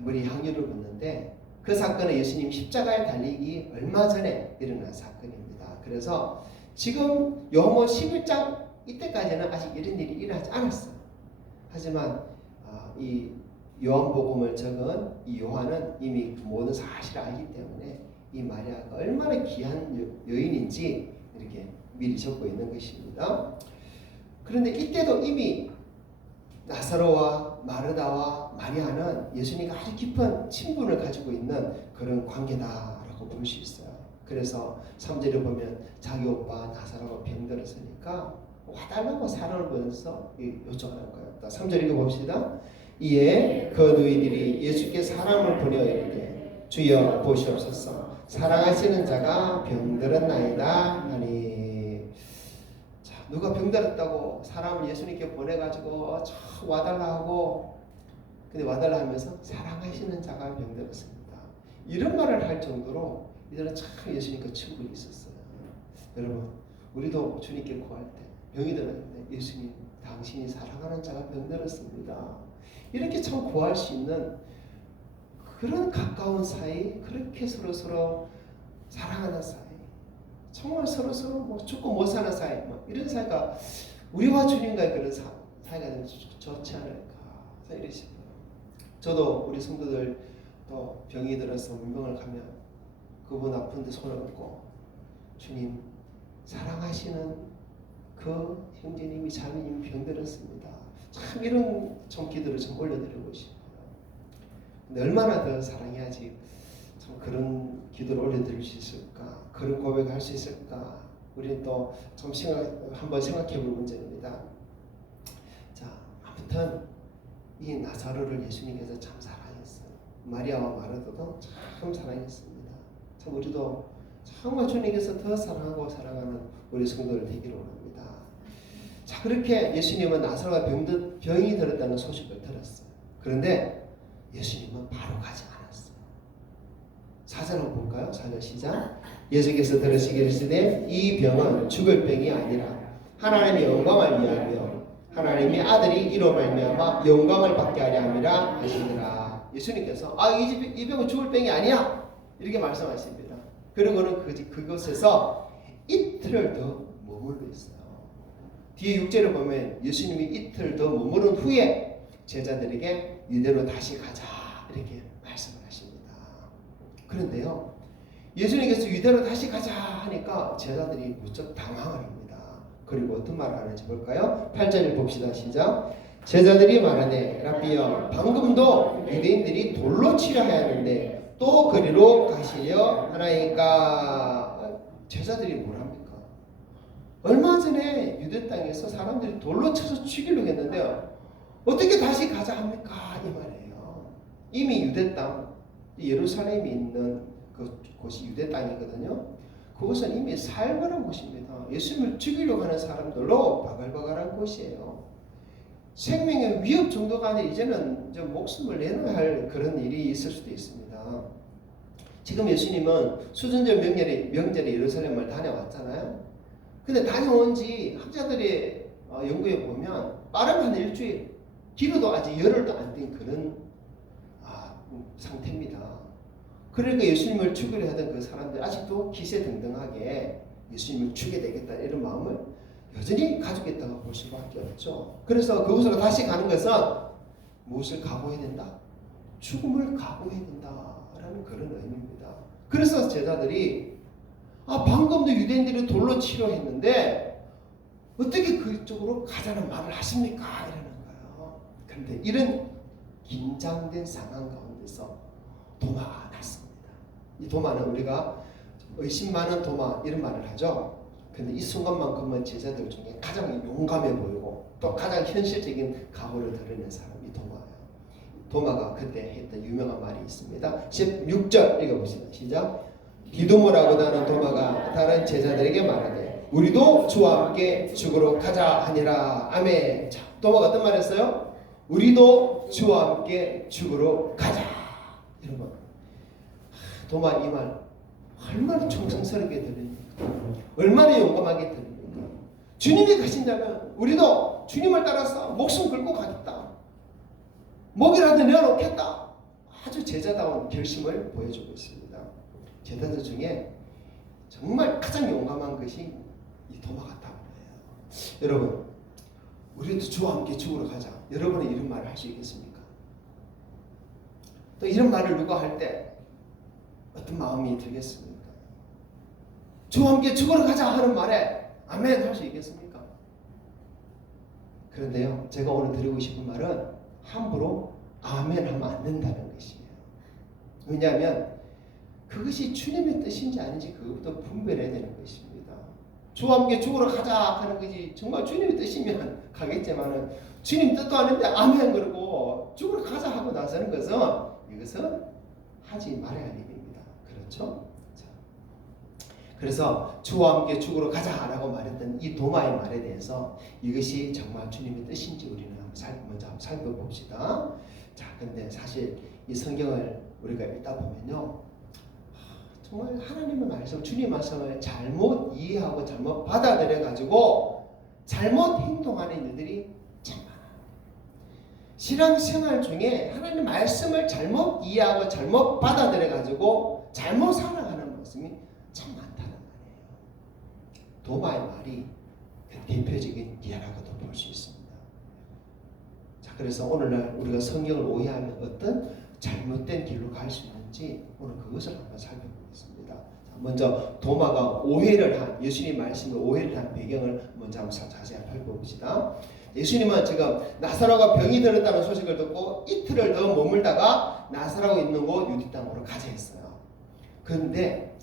머리에 향유를 붓는데 그 사건은 예수님 십자가에 달리기 얼마 전에 일어난 사건입니다. 그래서 지금 요한복음 11장 이때까지는 아직 이런 일이 일어나지 않았어요. 하지만 이 요한복음을 적은 이 요한은 이미 그 모든 사실을 알기 때문에 이 마리아가 얼마나 귀한 여인인지 이렇게 미리 적고 있는 것입니다. 그런데 이때도 이미 나사로와 마르다와 마리아는 예수님과 아주 깊은 친분을 가지고 있는 그런 관계다라고 볼 수 있어요. 그래서 3절에 보면 자기 오빠 나사로가 병들었으니까 와달라고 사랑을 보내서 요청하는 거예요. 3절 읽어봅시다. 이에 그 누이들이 예수께 사람을 보내어 이르되 주여 보시옵소서 사랑하시는 자가 병들었나이다 하니. 자, 누가 병들었다고 사람을 예수님께 보내가지고 와달라 하고 근데 와달라 하면서 사랑하시는 자가 병들었습니다. 이런 말을 할 정도로 이들은 참 예수님과 친분이 있었어요. 여러분 우리도 주님께 구할 때 병이 들었는데 예수님 당신이 사랑하는 자가 병들었습니다. 이렇게 참 구할 수 있는 그런 가까운 사이, 그렇게 서로 사랑하는 사이, 정말 서로 뭐 죽고 못 사는 사이, 뭐 이런 사이가 우리와 주님과의 그런 사이가 되면 좋지 않을까 이러십니다. 저도 우리 성도들 또 병이 들어서 문병을 가면 그분 아픈데 손을 얹고 주님 사랑하시는 그 형제님이 자매님 병들었습니다. 참 이런 좀 기도를 좀 올려드리고 싶어요. 근데 얼마나 더 사랑해야지 참 그런 기도를 올려드릴 수 있을까? 그런 고백할 수 있을까? 우리는 또 좀 한번 생각해 볼 문제입니다. 자, 아무튼 이 나사로를 예수님께서 참 사랑했어요. 마리아와 마르다도 참 사랑했습니다. 참 우리도 정말 주님께서 더 사랑하고 사랑하는 우리 성도를 되기를 원합니다. 자, 그렇게 예수님은 나사로가 병이 들었다는 소식을 들었어요. 그런데 예수님은 바로 가지 않았어요. 4절 한번 볼까요? 4절 시작. 예수께서 들으시기를 이르시되 이 병은 죽을 병이 아니라 하나님의 영광을 위하며 하나님의 아들이 이로 말미암아 영광을 받게 하려 함이라 하시니라. 예수님께서 이 병은 죽을 병이 아니야 이렇게 말씀하십니다. 그리고는 그곳에서 이틀을 더 머물러 있어요. 뒤에 6절을 보면 예수님이 이틀 더 머무른 후에 제자들에게 유대로 다시 가자 이렇게 말씀을 하십니다. 그런데요, 예수님께서 유대로 다시 가자 하니까 제자들이 무척 당황을 합니다. 그리고 어떤 말을 하는지 볼까요? 8절을 봅시다. 시작. 제자들이 말하되 라비여 방금도 유대인들이 돌로 치려 하였는데 또 그리로 가시려 하나이까. 제자들이 뭘 합니까? 얼마 전에 유대 땅에서 사람들이 돌로 쳐서 죽이려고 했는데요. 어떻게 다시 가자 합니까? 이 말이에요. 이미 유대 땅, 예루살렘이 있는 그 곳이 유대 땅이거든요. 그곳은 이미 살벌한 곳입니다. 예수님을 죽이려고 하는 사람들로 바글바글한 곳이에요. 생명의 위협 정도가 아니라 이제는 목숨을 내놔야 할 그런 일이 있을 수도 있습니다. 지금 예수님은 수전절 명절에 예루살렘을 다녀왔잖아요. 근데 다녀온 지 학자들의 연구에 보면 빠르면 한 일주일, 길어도 아직 열흘도 안 된 그런 상태입니다. 그러니까 예수님을 죽이려 하던 그 사람들 아직도 기세등등하게 예수님을 죽여야 되겠다 이런 마음을 여전히 가지고 있다고 볼 수밖에 없죠. 그래서 그곳으로 다시 가는 것은 무엇을 각오해야 된다? 죽음을 각오해야 된다라는 그런 의미입니다. 그래서 제자들이 방금도 유대인들이 돌로 치료했는데 어떻게 그쪽으로 가자는 말을 하십니까? 이러는 거예요. 그런데 이런 긴장된 상황 가운데서 도마가 났습니다. 이 도마는 우리가 의심 많은 도마 이런 말을 하죠. 근데 이 순간만큼은 제자들 중에 가장 용감해 보이고 또 가장 현실적인 각오를 드러낸 사람이 도마예요. 도마가 그때 했던 유명한 말이 있습니다. 16절 읽어보시다. 시작. 디도모라고 하는 도마가 다른 제자들에게 말하되 우리도 주와 함께 죽으러 가자 하니라. 아멘. 자, 도마가 어떤 말 했어요? 우리도 주와 함께 죽으러 가자. 여러분, 도마 이 말 얼마나 정성스럽게 들립니까? 얼마나 용감하게 들립니까? 주님이 가신다면 우리도 주님을 따라서 목숨 걸고 가겠다. 목이라도 내어놓겠다. 아주 제자다운 결심을 보여주고 있습니다. 제자들 중에 정말 가장 용감한 것이 이 도마 같다고 해요. 여러분, 우리도 주와 함께 죽으러 가자. 여러분은 이런 말을 할 수 있겠습니까? 또 이런 말을 누가 할 때 어떤 마음이 들겠습니까? 주와 함께 죽으러 가자 하는 말에 아멘 할 수 있겠습니까? 그런데요, 제가 오늘 드리고 싶은 말은 함부로 아멘 하면 안 된다는 것이에요. 왜냐하면 그것이 주님의 뜻인지 아닌지 그것부터 분별해야 되는 것입니다. 주와 함께 죽으러 가자 하는 것이 정말 주님의 뜻이면 가겠지만은 주님 뜻도 아닌데 아멘 그러고 죽으러 가자 하고 나서는 것은 이것은 하지 말아야 할 일입니다. 그렇죠? 자, 그래서 주와 함께 죽으러 가자라고 말했던 이 도마의 말에 대해서 이것이 정말 주님의 뜻인지 우리는 먼저 한번 살펴봅시다. 자, 근데 사실 이 성경을 우리가 읽다 보면요, 정말 하나님의 말씀, 주님의 말씀을 잘못 이해하고 잘못 받아들여 가지고 잘못 행동하는 일들이 참 많아요. 신앙생활 중에 하나님의 말씀을 잘못 이해하고 잘못 받아들여 가지고 잘못 살아가는 모습이 참 많다는 말이에요. 도마의 말이 그 대표적인 예라고도 볼 수 있습니다. 자, 그래서 오늘날 우리가 성경을 오해하면 어떤 잘못된 길로 갈 수 있는지 오늘 그것을 한번 살펴보겠습니다. 자, 먼저 도마가 오해를 한, 예수님 말씀을 오해를 한 배경을 먼저 한번 자세히 살펴봅시다. 예수님은 지금 나사로가 병이 들었다는 소식을 듣고 이틀을 더 머물다가 나사로가 있는 곳 유대 땅으로 가자 했어요. 그런데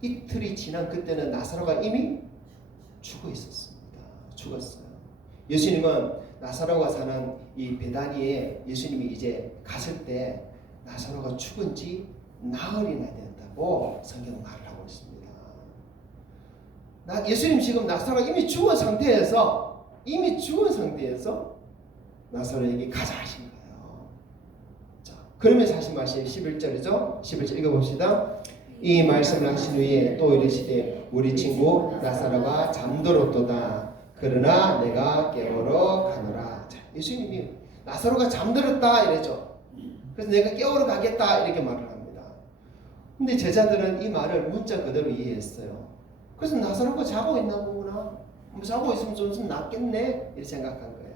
이틀이 지난 그때는 나사로가 이미 죽어 있었습니다. 죽었어요. 예수님은 나사로가 사는 이 베다니에 예수님이 이제 갔을 때 나사로가 죽은 지 나흘이나 됐다고 성경은 말을 하고 있습니다. 예수님 지금 나사로가 이미 죽은 상태에서 나사로에게 가자 하신 거예요. 자, 그러면서 하신 말씀이 11절이죠. 11절 읽어봅시다. 이 말씀을 하신 후에 또 이르시되 우리 친구 나사로가 잠들었도다. 그러나 내가 깨우러 가노라. 자, 예수님이 나사로가 잠들었다 이랬죠. 그래서 내가 깨우러 가겠다 이렇게 말을 합니다. 근데 제자들은 이 말을 문자 그대로 이해했어요. 그래서 나사로가 자고 있나 보구나. 자고 있으면 좀 낫겠네 이렇게 생각한 거예요.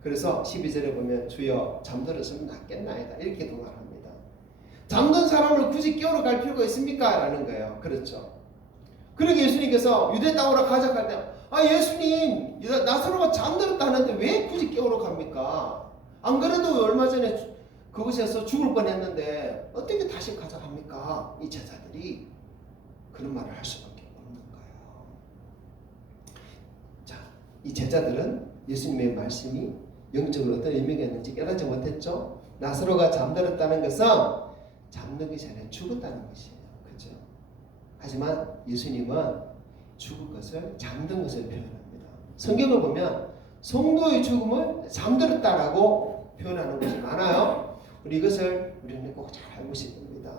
그래서 12절에 보면 주여 잠들었으면 낫겠나이다 이렇게 말합니다. 잠든 사람을 굳이 깨우러 갈 필요가 있습니까? 라는 거예요. 그렇죠. 그러게 예수님께서 유대 땅으로 가자 할 때 예수님 나사로가 잠들었다 하는데 왜 굳이 깨우러 갑니까? 안 그래도 얼마 전에 그곳에서 죽을 뻔했는데 어떻게 다시 가자 합니까? 이 제자들이 그런 말을 할 수밖에 없는 거예요. 자, 이 제자들은 예수님의 말씀이 영적으로 어떤 의미가 있는지 깨닫지 못했죠. 나사로가 잠들었다는 것은 잠들기 전에 죽었다는 것이에요. 그렇죠? 하지만 예수님은 죽을 것을 잠든 것을 표현합니다. 성경을 보면 성도의 죽음을 잠들었다라고 표현하는 것이 많아요. 우리 이것을 우리는 꼭 잘 알고 있어야 됩니다.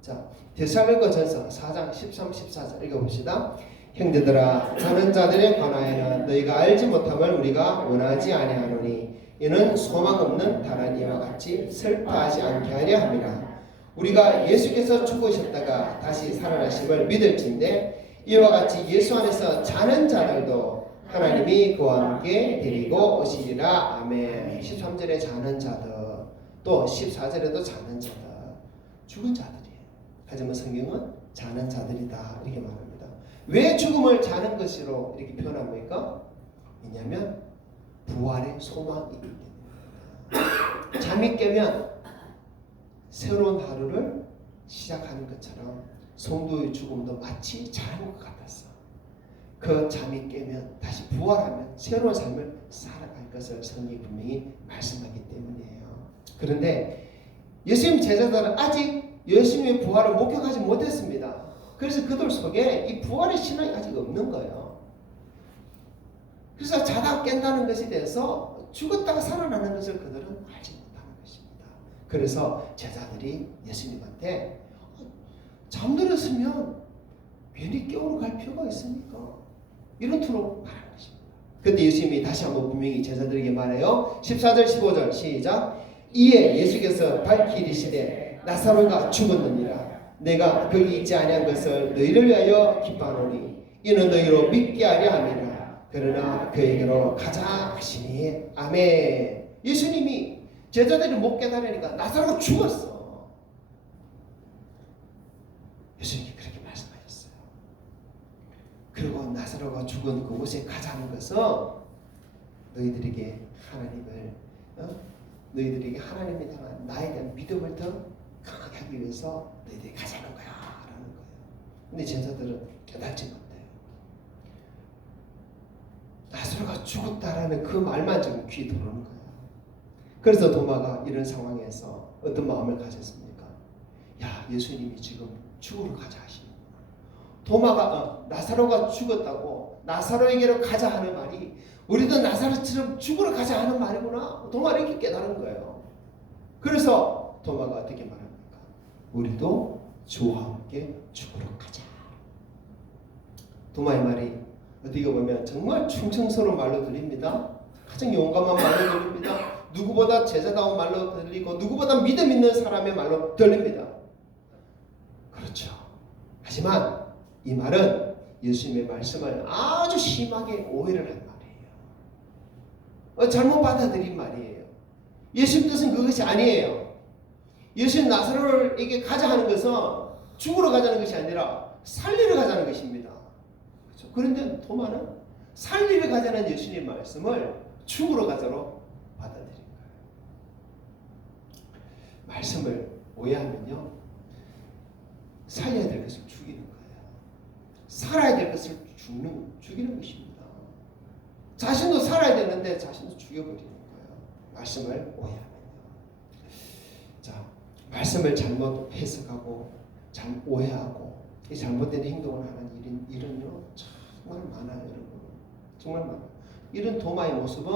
자, 데살로니가전서 4장 13, 14절 읽어봅시다. 형제들아, 자는 자들에 관하여는 너희가 알지 못함을 우리가 원하지 아니하노니 이는 소망 없는 다른 이와 같이 슬퍼하지 않게 하려 함이라. 우리가 예수께서 죽으셨다가 다시 살아나심을 믿을진데 이와 같이 예수 안에서 자는 자들도 하나님이 그와 함께 데리고 오시리라. 아멘. 13절에 자는 자들, 또 14절에도 자는 자들, 죽은 자들이에요. 하지만 성경은 자는 자들이다 이렇게 말합니다. 왜 죽음을 자는 것으로 이렇게 표현합니까? 왜냐하면 부활의 소망이기 때문입니다. 잠이 깨면 새로운 하루를 시작하는 것처럼 성도의 죽음도 마치 자는 것 같았어. 그 잠이 깨면 다시 부활하면 새로운 삶을 살아갈 것을 성경이 분명히 말씀하기 때문이에요. 그런데 예수님 제자들은 아직 예수님의 부활을 목격하지 못했습니다. 그래서 그들 속에 이 부활의 신앙이 아직 없는 거예요. 그래서 자다 깬다는 것에 대해서 죽었다가 살아나는 것을 그들은 알지 못하는 것입니다. 그래서 제자들이 예수님한테 잠들었으면 괜히 깨우러 갈 필요가 있습니까? 이런 투로 말하는 것입니다. 그때 예수님이 다시 한번 분명히 제자들에게 말해요. 14절 15절 시작. 이에 예수께서 밝히 이르시되 나사로가 죽었느니라. 내가 거기 있지 아니한 것을 너희를 위하여 기뻐하노니 이는 너희로 믿게 하려 함이라. 그러나 그에게로 가자 하시니. 아멘. 예수님이 제자들이 못 깨달으니까 나사로가 죽었어. 예수님이 그렇게 말씀하셨어요. 그리고 나사로가 죽은 그곳에 가자는 것은 너희들에게 하나님을 너희들에게 하나님에 대한 나에 대한 믿음을 더 강하게 하기 위해서 너희들이 가자는 거야 라는 거예요. 근데 제자들은 깨닫지 못해요. 나사로가 죽었다라는 그 말만 지금 귀에 들어오는 거예요. 그래서 도마가 이런 상황에서 어떤 마음을 가졌습니까? 야, 예수님이 지금 죽으러 가자 하시는구나. 도마가 나사로가 죽었다고 나사로에게로 가자 하는 말이 우리도 나사로처럼 죽으러 가자 하는 말이구나. 도마를 이렇게 깨달은 거예요. 그래서 도마가 어떻게 말합니까? 우리도 주와 함께 죽으러 가자. 도마의 말이 어떻게 보면 정말 충성스러운 말로 들립니다. 가장 용감한 말로 들립니다. 누구보다 제자다운 말로 들리고 누구보다 믿음 있는 사람의 말로 들립니다. 그렇죠. 하지만 이 말은 예수님의 말씀을 아주 심하게 오해를 한 말이에요. 잘못 받아들인 말이에요. 예수님 뜻은 그것이 아니에요. 예수님 나사로에게 가자 하는 것은 죽으러 가자는 것이 아니라 살리러 가자는 것입니다. 그렇죠? 그런데 도마는 살리러 가자는 예수님의 말씀을 죽으러 가자로 받아들인 거예요. 말씀을 오해하면요, 살려야 될 것을 죽이는 거예요. 살아야 될 것을 죽이는 것입니다. 자신도 살아야 되는데 자신도 죽여버리는 거예요. 말씀을 오해하면요. 자, 말씀을 잘못 해석하고 오해하고 이 잘못된 행동을 하는 일은요 정말 많아요, 여러분. 정말 많아요. 이런 도마의 모습은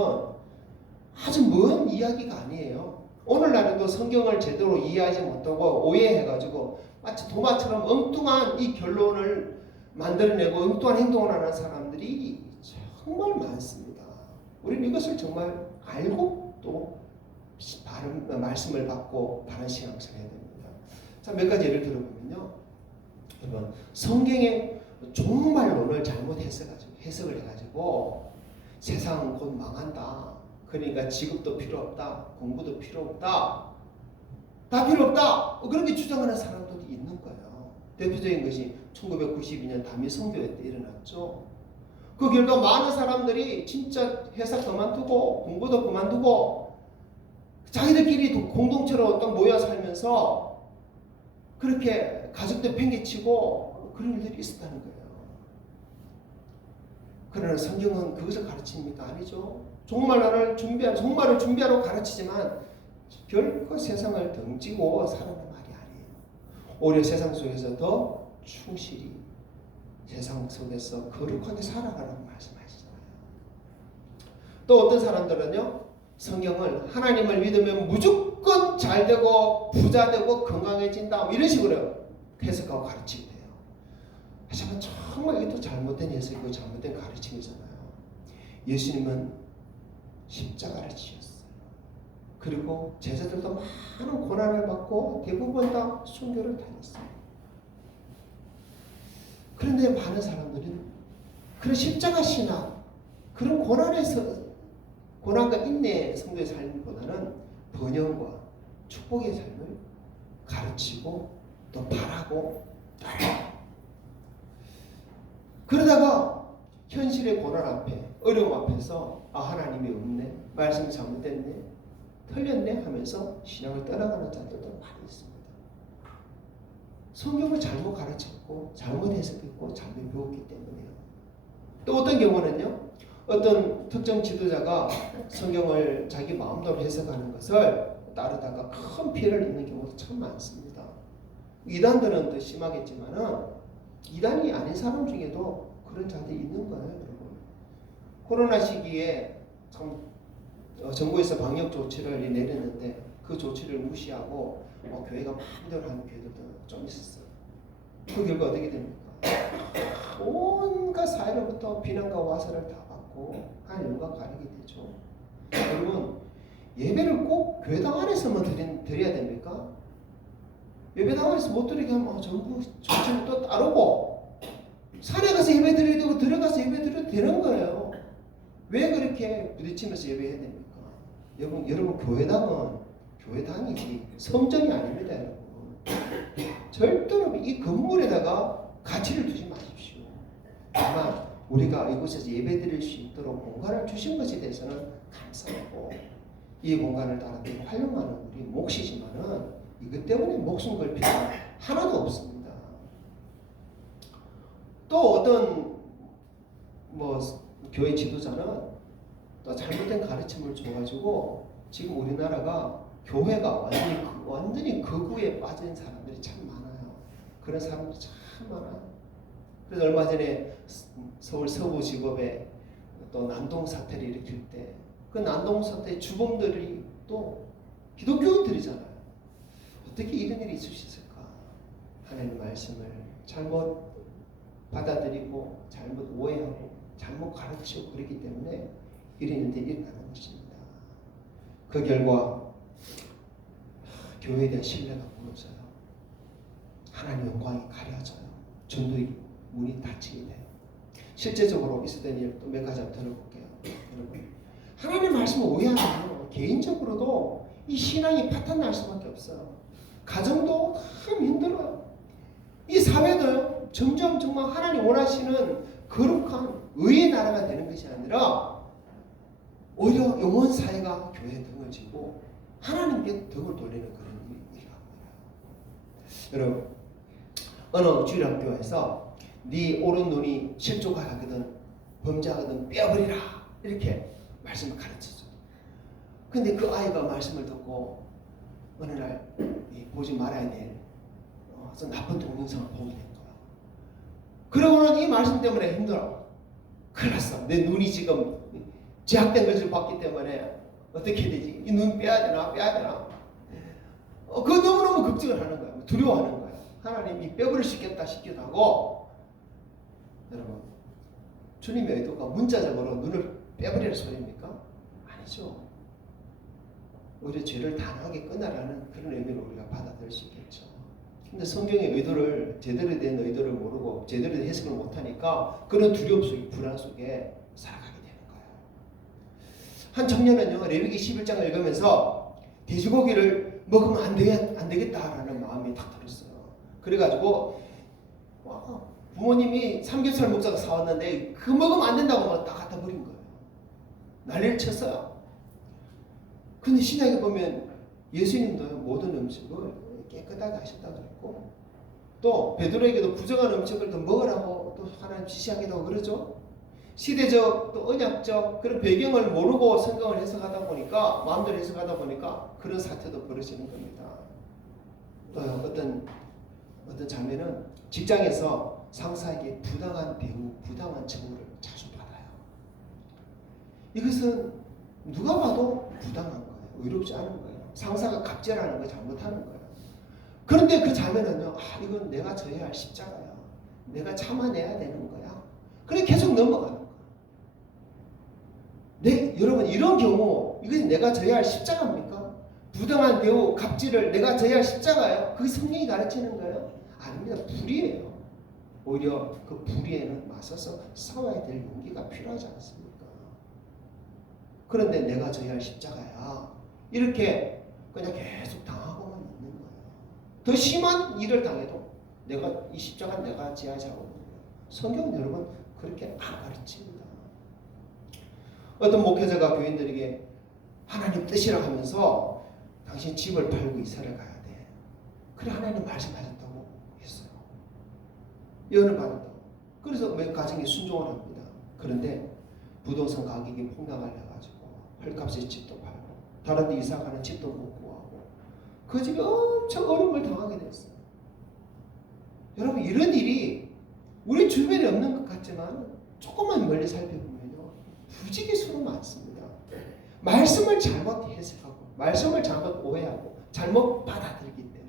아주 먼 이야기가 아니에요. 오늘날에도 성경을 제대로 이해하지 못하고 오해해가지고 마치 도마처럼 엉뚱한 이 결론을 만들어내고 엉뚱한 행동을 하는 사람들이 정말 많습니다. 우리는 이것을 정말 알고 또 바른 말씀을 받고 바른 신앙생활 해야 됩니다. 자, 몇 가지 예를 들어보면요, 여러분, 성경의 종말론을 잘못 해석을 해가지고 세상은 곧 망한다. 그러니까 직업도 필요 없다. 공부도 필요 없다. 다 필요 없다. 그렇게 주장하는 사람들이 있는 거예요. 대표적인 것이 1992년 담임 선교회 때 일어났죠. 그 결과 많은 사람들이 진짜 회사 그만두고 공부도 그만두고 자기들끼리 공동체로 딱 모여 살면서 그렇게 가족들 팽개치고 그런 일들이 있었다는 거예요. 그러나 성경은 그것을 가르칩니까? 아니죠. 종말을 준비하러 가르치지만 결코 세상을 등지고 살아는 말이 아니에요. 오히려 세상 속에서 더 충실히 세상 속에서 거룩하게 살아가라고 말씀하시잖아요. 또 어떤 사람들은요, 성경을 하나님을 믿으면 무조건 잘되고 부자되고 건강해진다 이런 식으로 해석하고 가르치게 돼요. 하지만 정말 이것도 잘못된 해석이고 잘못된 가르침이잖아요. 예수님은 십자가를 지셨어요. 그리고 제자들도 많은 고난을 받고 대부분 다 순교를 당했어요. 그런데 많은 사람들은 그런 십자가 신앙, 그런 고난과 인내의 성도의 삶보다는 번영과 축복의 삶을 가르치고 또 바라고 따라요. 그러다가 현실의 고난 앞에, 어려움 앞에서 하나님이 없네, 말씀이 잘못됐네, 틀렸네 하면서 신앙을 떠나가는 자들도 많이 있습니다. 성경을 잘못 가르쳤고 잘못 해석했고 잘못 배웠기 때문에요. 또 어떤 경우는요, 어떤 특정 지도자가 성경을 자기 마음대로 해석하는 것을 따르다가 큰 피해를 입는 경우도 참 많습니다. 이단들은 더 심하겠지만은 이단이 아닌 사람 중에도 그런 자들이 있는 거예요, 여러분. 코로나 시기에 참 정부에서 방역 조치를 내렸는데 그 조치를 무시하고 교회가 마음대로 하는 교회들도 좀 있었어요. 그 결과 어떻게 됩니까? 온갖 사회로부터 비난과 와서를 다 받고 하나님과 가리게 되죠. 여러분, 예배를 꼭 교회당 안에서만 드려야 됩니까? 예배당 안에서 못 드리게 하면 정부 조치를 또 따르고 산에 가서 예배 드려야 되고 들어가서 예배 드려도 되는 거예요. 왜 그렇게 부딪히면서 예배해야 됩니까? 여러분 교회당은 교회당이지 성전이 아닙니다, 여러분. 절대로 이 건물에다가 가치를 두지 마십시오. 다만 우리가 이곳에서 예배드릴 수 있도록 공간을 주신 것에 대해서는 감사하고 이 공간을 나름대로 활용하는 우리 몫이지만은 이것 때문에 목숨 걸 필요는 하나도 없습니다. 또 어떤 교회 지도자는 또 잘못된 가르침을 줘가지고 지금 우리나라가 교회가 완전히 극우에 빠진 사람들이 참 많아요. 그런 사람들이 참 많아요. 그래서 얼마 전에 서울 서부지법에 또 난동 사태를 일으킬 때 그 난동 사태의 주범들이 또 기독교인들이잖아요. 어떻게 이런 일이 있을 수 있을까? 하나님의 말씀을 잘못 받아들이고 잘못 오해하고 잘못 가르치고 그렇기 때문에 이런 일들이 일어나는 것입니다. 그 결과 교회에 대한 신뢰가 무너져요. 하나님의 영광이 가려져요. 전도의 문이 닫히게 돼요. 실제적으로 있었던 일 또 몇 가지 한번 들어볼게요. 여러분, 하나님의 말씀을 오해하면 개인적으로도 이 신앙이 파탄날 수밖에 없어요. 가정도 참 힘들어요. 이 사회도 점점 정말 하나님 원하시는 거룩한 의의 나라가 되는 것이 아니라 오히려 영혼 사회가 교회에 등을 지고 하나님께 등을 돌리는 그런 일이 일어납니다. 여러분, 어느 주일학교에서 네 오른 눈이 실족하거든 범죄하거든 빼어버리라 이렇게 말씀을 가르치죠. 근데 그 아이가 말씀을 듣고 어느 날 보지 말아야 될 나쁜 동영상을 보게 된 거야. 그러고는 이 말씀 때문에 힘들어. 큰일 났어. 내 눈이 지금 제약된 것을 봤기 때문에 어떻게 되지? 이 눈 빼야 되나? 그거 너무너무 걱정을 하는 거야. 두려워하는 거야. 하나님이 빼버릴 수 있겠다 싶기도 하고. 여러분, 주님의 의도가 문자적으로 눈을 빼버리는 소리입니까? 아니죠. 오히려 죄를 단호하게 끊어라는 그런 의미로 우리가 받아들일 수 있겠죠. 근데 성경의 의도를 제대로 된 의도를 모르고 제대로 된 해석을 못하니까 그런 두려움 속에 불안 속에 살아가게 되는 거예요. 한 청년은요, 레위기 11장을 읽으면서 돼지고기를 먹으면 안 되겠다라는 마음이 탁 들었어요. 그래가지고 부모님이 삼겹살 먹자고 사왔는데 그 먹으면 안 된다고 딱 갖다 버린 거예요. 난리를 쳤어요. 근데 신약에 보면 예수님도 모든 음식을 깨끗하게 하셨다고 그랬고 또 베드로에게도 부정한 음식을 더 먹으라고 또 하나님 지시하기도 하고 그러죠. 시대적 또 언약적 그런 배경을 모르고 성경을 해석하다 보니까 마음대로 해석하다 보니까 그런 사태도 벌어지는 겁니다. 또 어떤 자매는 직장에서 상사에게 부당한 대우, 부당한 처우를 자주 받아요. 이것은 누가 봐도 부당한 거예요. 의롭지 않은 거예요. 상사가 갑질하는 거 잘못하는 거예요. 그런데 그 자매는요, 이건 내가 져야 할 십자가야. 내가 참아내야 되는 거야. 그래 계속 넘어가는 거예요. 네, 여러분 이런 경우 이것이 내가 져야 할 십자가입니까? 부당한 대우, 갑질을 내가 져야 할 십자가예요? 그게 성경이 가르치는 거예요? 아닙니다. 불의예요. 오히려 그 불의에는 맞서서 싸워야 될 용기가 필요하지 않습니까? 그런데 내가 져야 할 십자가야. 이렇게 그냥 계속 당하고만 있는 거예요. 더 심한 일을 당해도 내가 이 십자가는 내가 지어야 하고 성경은 여러분 그렇게 안 가르칩니다. 어떤 목회자가 교인들에게 하나님 뜻이라 하면서 당신 집을 팔고 이사를 가야 돼. 그래 하나님 말씀하셨다고 했어요. 예언을 받았다고. 그래서 몇 가정이 순종을 합니다. 그런데 부동산 가격이 폭락을 해가지고 헐값에 집도 팔고 다른 데 이사 가는 집도 못 구하고 그 집이 엄청 어려움을 당하게 됐어요. 여러분 이런 일이 우리 주변에 없는 것 같지만 조금만 멀리 살펴보면요 부지기수로 많습니다. 말씀을 잘못 해석하고 말씀을 잘못 오해하고 잘못 받아들이기 때문에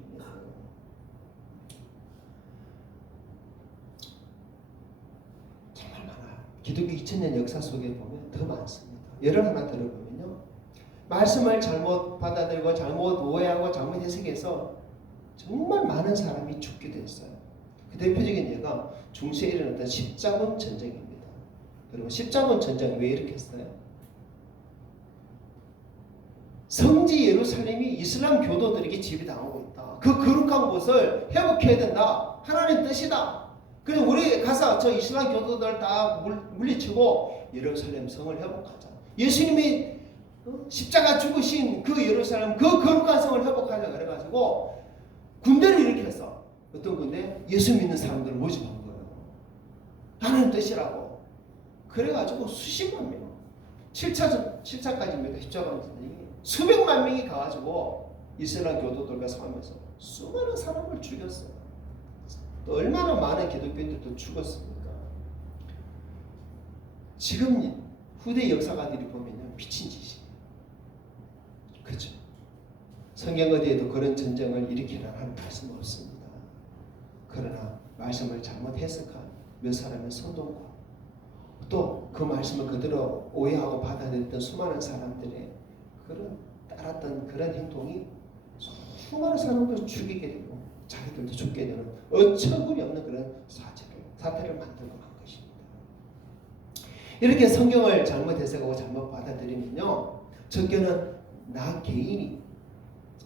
정말 많아요. 기독교 2000년 역사 속에 보면 더 많습니다. 예를 하나 들어보면요 말씀을 잘못 받아들이고 잘못 오해하고 잘못 해석해서 정말 많은 사람이 죽게 됐어요. 그 대표적인 예가 중세에 일어났던 십자군 전쟁입니다. 여러분 십자군 전쟁 왜 이렇게 했어요? 성지 예루살렘이 이슬람 교도들에게 지배당하고 있다. 그 거룩한 곳을 회복해야 된다. 하나님 뜻이다. 그래서 우리 가서 저 이슬람 교도들 다 물리치고 예루살렘 성을 회복하자. 예수님이 십자가 죽으신 그 예루살렘 그 거룩한 성을 회복하자 그래가지고 군대를 일으켰어. 어떤 군대? 예수 믿는 사람들을 모집한 거예요. 하나님 뜻이라고. 그래가지고 수십만 명 7차까지입니다. 십자가 전쟁이 수백만 명이 가가지고 이스라엘 교도들과 싸우면서 수많은 사람을 죽였어요. 또 얼마나 많은 기독교인들도 죽었습니까? 지금 후대 역사가들이 보면 미친 짓이에요. 그렇죠? 성경 어디에도 그런 전쟁을 일으키라는 말씀 없습니다. 그러나 말씀을 잘못 해석한 몇 사람의 선동과 또 그 말씀을 그대로 오해하고 받아들였던 수많은 사람들의 그런 따랐던 그런 행동이 수많은 사람들을 죽이게 되고 자기들도 죽게 되는 어처구니 없는 그런 사태를 만들고 간 것입니다. 이렇게 성경을 잘못 해석하고 잘못 받아들이면요 적게는 나 개인이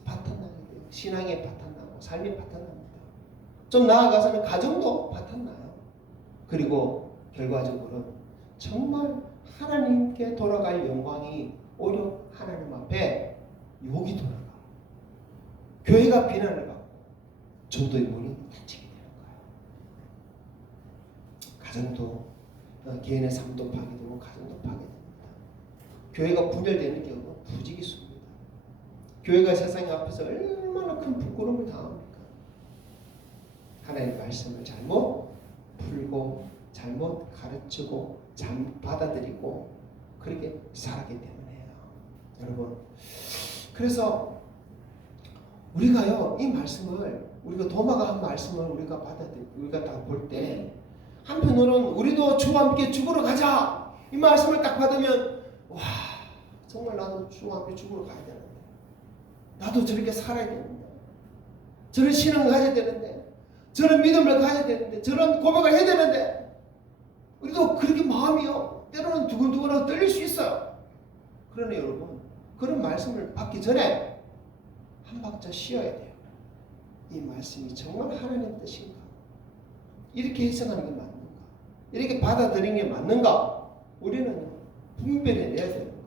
파탄나게 돼요. 신앙에 파탄나고 삶에 파탄납니다. 좀 나아가서는 가정도 파탄나요. 그리고 결과적으로는 정말 하나님께 돌아갈 영광이 오히려 하나님 앞에 욕이 돌아가. 교회가 비난을 받고 전도의 문이 닫히게 되는 거예요. 가정도 개인의 삶도 파괴되고 가정도 파괴됩니다. 교회가 분열되는 경우 부지기수입니다. 교회가 세상 앞에서 얼마나 큰 부끄러움을 당합니까? 하나님의 말씀을 잘못 풀고 잘못 가르치고 잘못 받아들이고 그렇게 살았기 때문에요. 여러분 그래서 우리가요 이 말씀을 우리가 도마가 한 말씀을 우리가 받아들이고 우리가 딱 볼 때 한편으로는 우리도 주와 함께 죽으러 가자 이 말씀을 딱 받으면 와 정말 나도 주와 함께 죽으러 가야 되는데 나도 저렇게 살아야 되는데 저런 신앙을 가져야 되는데 저런 믿음을 가져야 되는데 저런 고백을 해야 되는데 우리도 그렇게 마음이요 때로는 두근두근하고 떨릴 수 있어요. 그러나 여러분 그런 말씀을 받기 전에 한 박자 쉬어야 돼요. 이 말씀이 정말 하나님의 뜻인가? 이렇게 해석하는 게 맞는가? 이렇게 받아들이는 게 맞는가? 우리는 분별해내야 되는 거예요.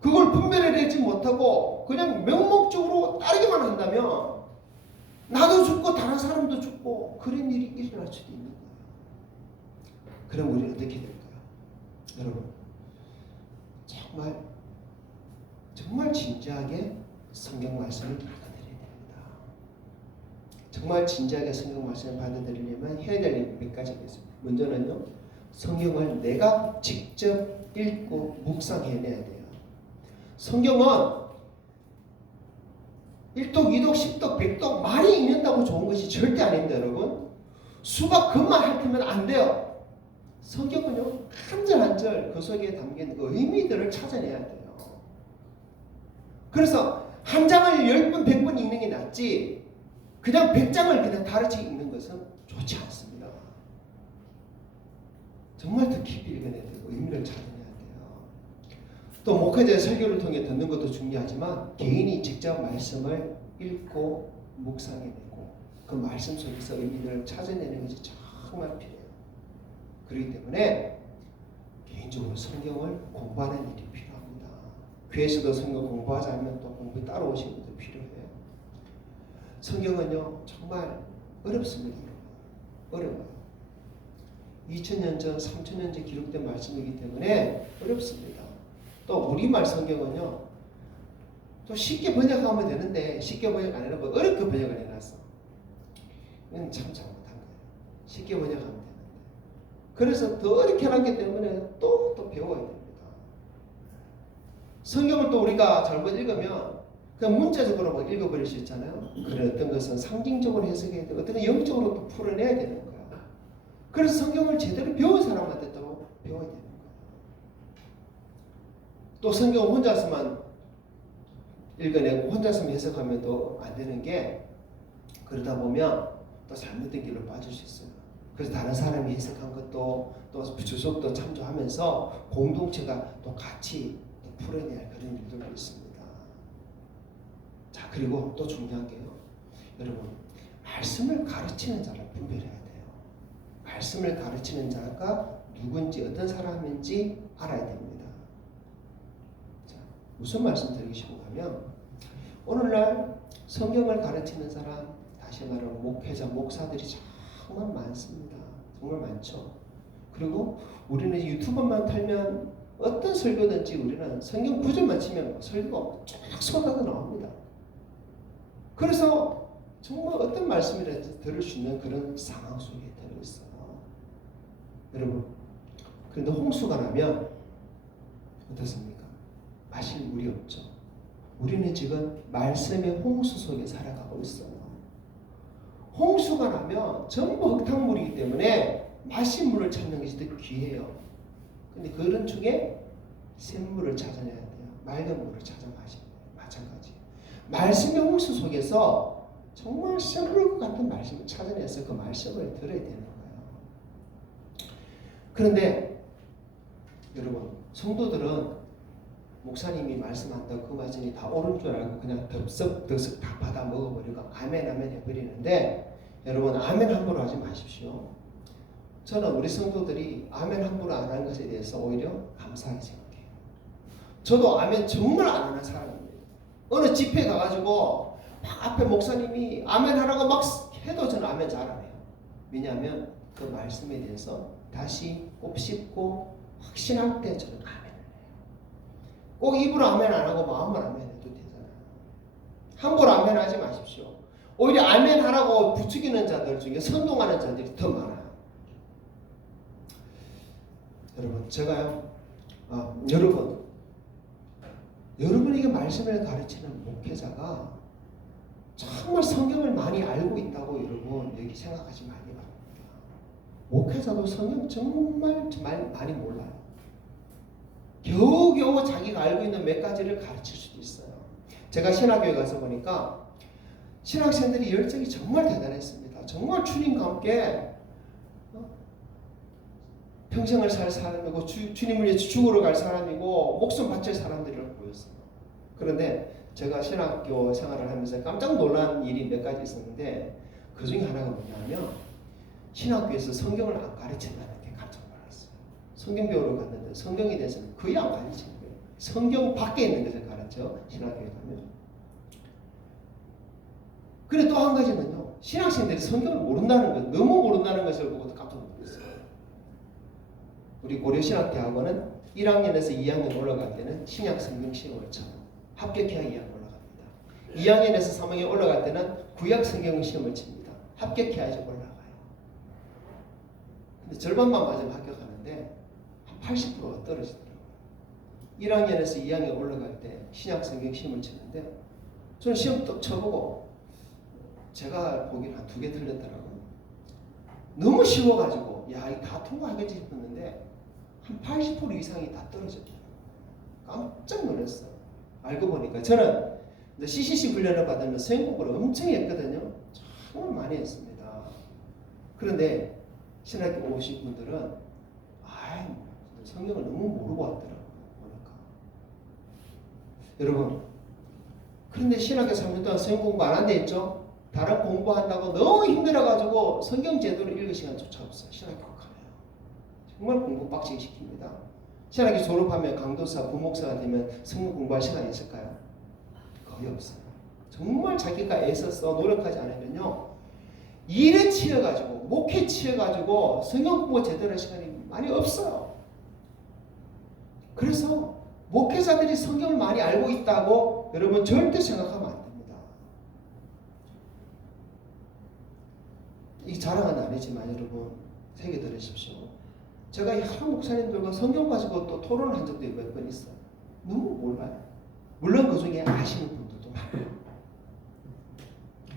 그걸 분별해내지 못하고 그냥 명목적으로 따르기만 한다면 나도 죽고 다른 사람도 죽고 그런 일이 일어날 수도 있는 거예요. 그럼 우리는 어떻게 될까요? 여러분, 정말 진지하게 성경 말씀을 받아들여야 됩니다. 정말 진지하게 성경 말씀을 받아들이려면 해야 될 일 몇 가지가 있습니다. 먼저는요, 성경을 내가 직접 읽고 묵상해내야 돼요. 성경은 1독, 2독, 10독, 100독 많이 읽는다고 좋은 것이 절대 아닙니다, 여러분. 수박 금만 핥으면 안 돼요. 성경은요, 한 절 한 절 그 속에 담긴 의미들을 찾아내야 돼요. 그래서 한 장을 10번, 100번 읽는 게 낫지 그냥 100장을 그냥 다르게 읽는 것은 좋지 않습니다. 정말 더 깊이 읽어내야 되고 의미를 찾아내야 돼요. 또 목회자의 설교를 통해 듣는 것도 중요하지만 개인이 직접 말씀을 읽고 묵상해내고 그 말씀 속에서 의미를 찾아내는 것이 정말 필요해요. 그렇기 때문에 개인적으로 성경을 공부하는 일이 필요합니다. 교회에서도 성경 공부하자 하면 또 공부에 따라오시는 것도 필요해요. 성경은요 정말 어렵습니다. 어려워요. 2000년 전, 3000년 전 기록된 말씀이기 때문에 어렵습니다. 또 우리말 성경은요 또 쉽게 번역하면 되는데 쉽게 번역 안 해놓고 어렵게 번역을 해놨어. 이건 참 잘못한 거예요. 쉽게 번역하면 되는데 그래서 더 어렵게 해놨기 때문에 또 배워야 됩니다. 성경을 또 우리가 잘못 읽으면 그냥 문자적으로 막 읽어버릴 수 있잖아요. 그래 어떤 것은 상징적으로 해석해야 되고 어떤 건 영적으로 또 풀어내야 되는 거야. 그래서 성경을 제대로 배운 사람한테 또 배워야 되는 거야. 또 성경을 혼자서만 읽어내고 혼자서만 해석하면 또 안 되는 게 그러다 보면 또 잘못된 길로 빠질 수 있어요. 그래서 다른 사람이 해석한 것도 또 주석도 참조하면서 공동체가 또 같이 또 풀어내야 할 그런 일들도 있습니다. 자, 그리고 또 중요한 게요. 여러분, 말씀을 가르치는 자를 분별해야 돼요. 말씀을 가르치는 자가 누군지 어떤 사람인지 알아야 됩니다. 자, 무슨 말씀 드리고 싶은가 하면 오늘날 성경을 가르치는 사람, 다시 말하면 목회자, 목사들이 정말 많습니다. 정말 많죠. 그리고 우리는 유튜브만 틀면 어떤 설교든지 우리는 성경 구절만 치면 설교가 쫙 쏟아져 나옵니다. 그래서 정말 어떤 말씀이라든지 들을 수 있는 그런 상황 속에 들어있어요. 여러분, 그런데 홍수가 나면 어떻습니까? 마실 물이 없죠. 우리는 지금 말씀의 홍수 속에 살아가고 있어요. 홍수가 나면 전부 흙탕물이기 때문에 마실 물을 찾는 것이 더 귀해요. 근데 그런 중에 샘물을 찾아내야 돼요. 맑은 물을 찾아 마시는 거예요. 마찬가지. 말씀의 홍수 속에서 정말 샘물 같은 말씀을 찾아내서 그 말씀을 들어야 되는 거예요. 그런데 여러분, 성도들은 목사님이 말씀한다고 그 말씀이 다 옳은 줄 알고 그냥 덥석덥석 다 받아 먹어버리고 아멘 아멘 해버리는데 여러분, 아멘 함부로 하지 마십시오. 저는 우리 성도들이 아멘 함부로 안 하는 것에 대해서 오히려 감사하게 생각해요. 저도 아멘 정말 안 하는 사람입니다. 어느 집회 가가지고 막 앞에 목사님이 아멘 하라고 막 해도 저는 아멘 잘 안 해요. 왜냐하면 그 말씀에 대해서 다시 곱씹고 확신할 때 저는 아멘을 해요. 꼭 입으로 아멘 안 하고 마음으로 아멘 해도 되잖아요. 함부로 아멘 하지 마십시오. 오히려 아멘 하라고 부추기는 자들 중에 선동하는 자들이 더 많아요. 여러분, 제가요, 여러분에게 말씀을 가르치는 목회자가 정말 성경을 많이 알고 있다고 여러분 여기 생각하지 말기 바랍니다. 목회자도 성경 정말 많이 몰라요. 겨우겨우 자기가 알고 있는 몇 가지를 가르칠 수도 있어요. 제가 신학교에 가서 보니까 신학생들이 열정이 정말 대단했습니다. 정말 주님과 함께 평생을 살 사람이고 주님을 위해 죽으러 갈 사람이고 목숨 바칠 사람들을 보였어요. 그런데 제가 신학교 생활을 하면서 깜짝 놀란 일이 몇 가지 있었는데 그 중에 하나가 뭐냐면 신학교에서 성경을 안 가르친다는 게 깜짝 놀랐어요. 성경 배우러 갔는데 성경에 대해서는 거의 안 가르치는 거예요. 성경 밖에 있는 것을 가르쳐 신학교에 가면. 그래 또 한 가지는요. 신학생들이 성경을 모른다는 것, 너무 모른다는 것을 보고 깜짝 놀랐어요. 우리 고려신학대학원은 1학년에서 2학년 올라갈 때는 신약 성경 시험을 쳐요. 합격해야 2학년 올라갑니다. 2학년에서 3학년 올라갈 때는 구약 성경 시험을 칩니다. 합격해야지 올라가요. 근데 절반만 맞으면 합격하는데 한 80%가 떨어지더라고요. 1학년에서 2학년 올라갈 때 신약 성경 시험을 치는데 저는 시험 또 쳐보고 제가 보기엔 한 2개 틀렸더라고요. 너무 쉬워가지고 야 이거 다 통과하겠지 싶었는데 한 80% 이상이 다 떨어졌더라고요. 깜짝 놀랐어요. 알고 보니까 저는 CCC 훈련을 받으면 성경 공부를 엄청 했거든요. 정말 많이 했습니다. 그런데 신학교 오신 분들은 성경을 너무 모르고 왔더라고요. 보니까. 여러분, 그런데 신학교 3년 동안 성경 공부 안 한데 있죠? 다른 공부한다고 너무 힘들어가지고 성경 제대로 읽을 시간조차 없어요. 신학교 가면. 정말 공부 빡시게 시킵니다. 신학교 졸업하면 강도사, 부목사가 되면 성경 공부할 시간이 있을까요? 거의 없어요. 정말 자기가 애써서 노력하지 않으면요. 일에 치여가지고, 목에 치여가지고 성경 공부 제대로 할 시간이 많이 없어요. 그래서 목회자들이 성경을 많이 알고 있다고 여러분 절대 생각하면 안 됩니다. 이 자랑은 아니지만 여러분 새겨 들으십시오. 제가 여러 목사님들과 성경 가지고 또 토론을 한 적도 몇 번 있어요. 너무 몰라요. 물론 그 중에 아시는 분들도 많아요.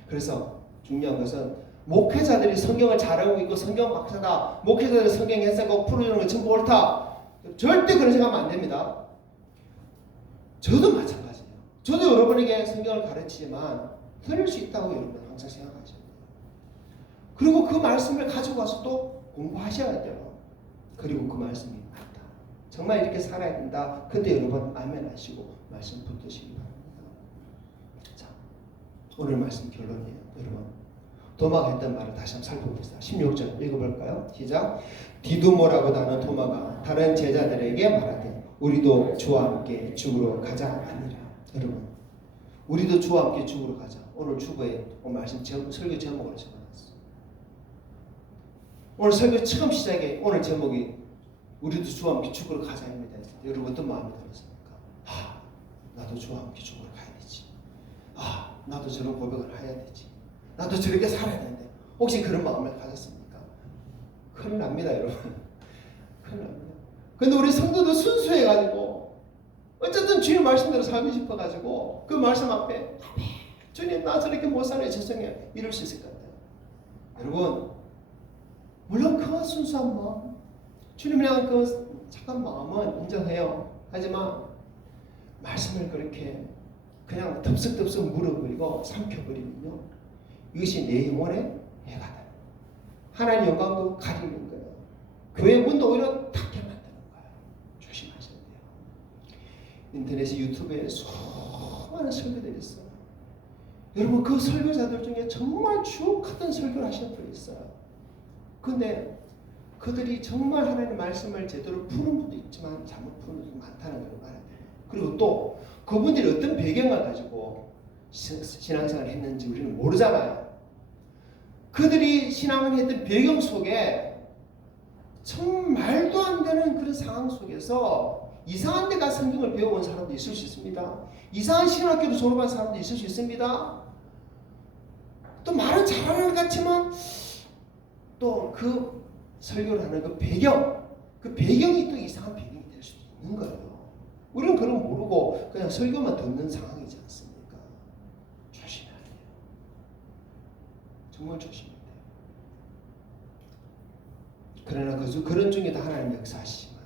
그래서 중요한 것은 목회자들이 성경을 잘 알고 있고 성경 박사다. 목회자들이 성경 해석하고 풀어주는 거 전부 옳다. 절대 그런 생각하면 안 됩니다. 저도 마찬가지예요. 저도 여러분에게 성경을 가르치지만 틀릴 수 있다고 여러분 항상 생각하셔야 돼요. 그리고 그 말씀을 가지고 와서 또 공부하셔야 돼요. 그리고 그 말씀이 맞다. 정말 이렇게 살아야 된다. 그때 여러분 아멘 하시고 말씀 붙드시기 바랍니다. 자, 오늘 말씀 결론이에요. 여러분 도마가 했던 말을 다시 한번 살펴봅시다. 16절 읽어볼까요? 시작. 디두모라고 하는 도마가 다른 제자들에게 말하되 우리도 주와 함께 죽으러 가자 하니라. 여러분 우리도 주와 함께 죽으러 가자. 오늘 주보에 말씀 설교 제목으로 적어놨어요. 오늘 설교 처음 시작에 오늘 제목이 우리도 주와 함께 죽으러 가자입니다. 여러분 어떤 마음이 들었습니까? 나도 주와 함께 죽으러 가야 되지. 나도 저런 고백을 해야 되지. 나도 저렇게 살아야 되는데 혹시 그런 마음을 가졌습니까? 큰일 납니다 여러분. 큰일 납니다. 근데 우리 성도도 순수해가지고 어쨌든 주님 말씀대로 살고 싶어가지고 그 말씀 앞에 주님 나 저렇게 못 살아요 죄송해요 이럴 수 있을 것 같아요. 여러분 물론 그 순수한 마음 주님이랑 그 착한 마음은 인정해요. 하지만 말씀을 그렇게 그냥 덥석덥석 물어버리고 삼켜버리면요 이것이 내 영혼에 해가 돼요. 하나님 영광도 가리는 거예요. 교회 문도 오히려 닫게 만드는 거예요. 조심하셔야 돼요. 인터넷에 유튜브에 수많은 설교들이 있어요. 여러분 그 설교자들 중에 정말 주옥같은 설교를 하시는 분이 있어요. 근데 그들이 정말 하나님의 말씀을 제대로 푸는 분도 있지만 잘못 푸는 분도 많다는 걸 알아야 돼요. 그리고 또 그분들이 어떤 배경을 가지고 신앙생활을 했는지 우리는 모르잖아요. 그들이 신앙을 했던 배경 속에 정 말도 안 되는 그런 상황 속에서 이상한 데 가서 성경을 배워온 사람도 있을 수 있습니다. 이상한 신학교를 졸업한 사람도 있을 수 있습니다. 또 말은 잘하는 것 같지만 또 그 설교를 하는 그 배경이 또 이상한 배경이 될 수도 있는 거예요. 우리는 그런 거 모르고 그냥 설교만 듣는 상황이지 않습니까? 조심해야 돼요. 정말 조심해야 돼요. 그러나 그런 중에도 하나님 역사하시지만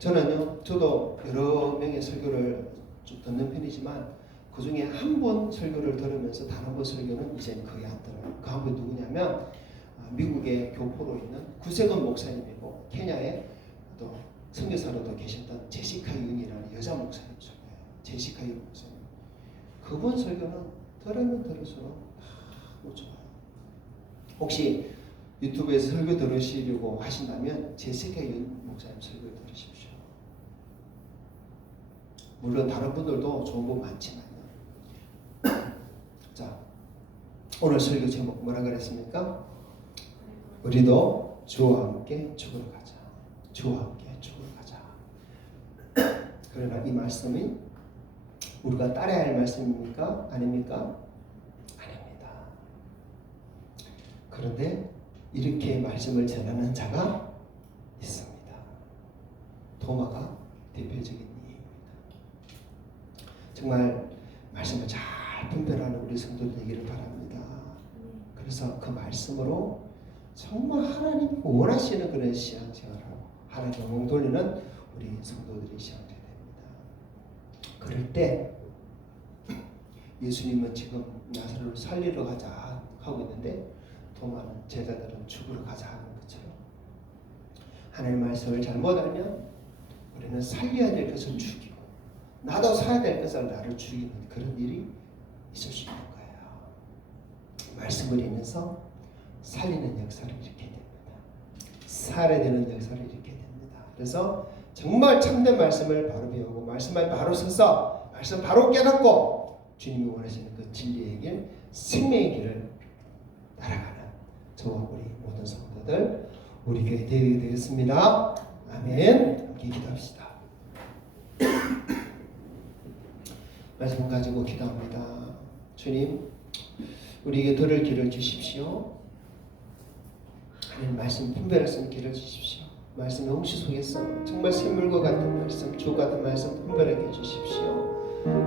조심해야 돼요. 저도 여러 명의 설교를 좀 듣는 편이지만 그 중에 한 번 설교를 들으면서 다른 번 설교는 이제 거의 안 들어요. 그 한 분 누구냐면 미국의 교포로 있는 구세건 목사님이고 케냐에 또 선교사로도 계셨던 제시카 윤이라는 여자 목사님 설교예요. 제시카 윤 목사님. 그분 설교는 들으면 들을수록 너무 좋아요. 혹시 유튜브에서 설교 들으시려고 하신다면 제시카 윤 목사님 설교 들으십시오. 물론 다른 분들도 좋은 분 많지만요. 자, 오늘 설교 제목 뭐라 그랬습니까? 우리도 주와 함께 죽으러 가자. 주와 함께 죽으러 가자. 그러나 이 말씀이 우리가 따라야 할 말씀입니까? 아닙니까? 아닙니다. 그런데 이렇게 말씀을 전하는 자가 있습니다. 도마가 대표적인 예입니다. 정말 말씀을 잘 분별하는 우리 성도들 되기를 바랍니다. 그래서 그 말씀으로 정말 하나님 원하시는 그런 신앙생활하고 하나님 영광 돌리는 우리 성도들이 시작되야 됩니다. 그럴 때 예수님은 지금 나사로를 살리러 가자 하고 있는데 도마는 제자들은 죽으러 가자 하는 것처럼 하나님의 말씀을 잘못 알면 우리는 살려야 될 것을 죽이고 나도 살아야 될 것을 나를 죽이는 그런 일이 있을 수 있는 거예요. 말씀을 인해서 살리는 역사를 일으켜야 됩니다. 살아야 되는 역사를 일으켜야 됩니다. 그래서 정말 참된 말씀을 바로 배우고 말씀을 바로 서서 말씀 바로 깨닫고 주님이 원하시는 그 진리의 길, 생명의 길을 따라가는 저와 우리 모든 성도들 우리 교회 대회가 되겠습니다. 아멘. 함께 기도합시다. 말씀 가지고 기도합니다. 주님, 우리에게 들을 길을 주십시오. 하나님 말씀 분별할 수 있는 길을 주십시오. 말씀의 홍시 속에서 정말 샘물과 같은 말씀, 주 같은 말씀 분별하게 해주십시오.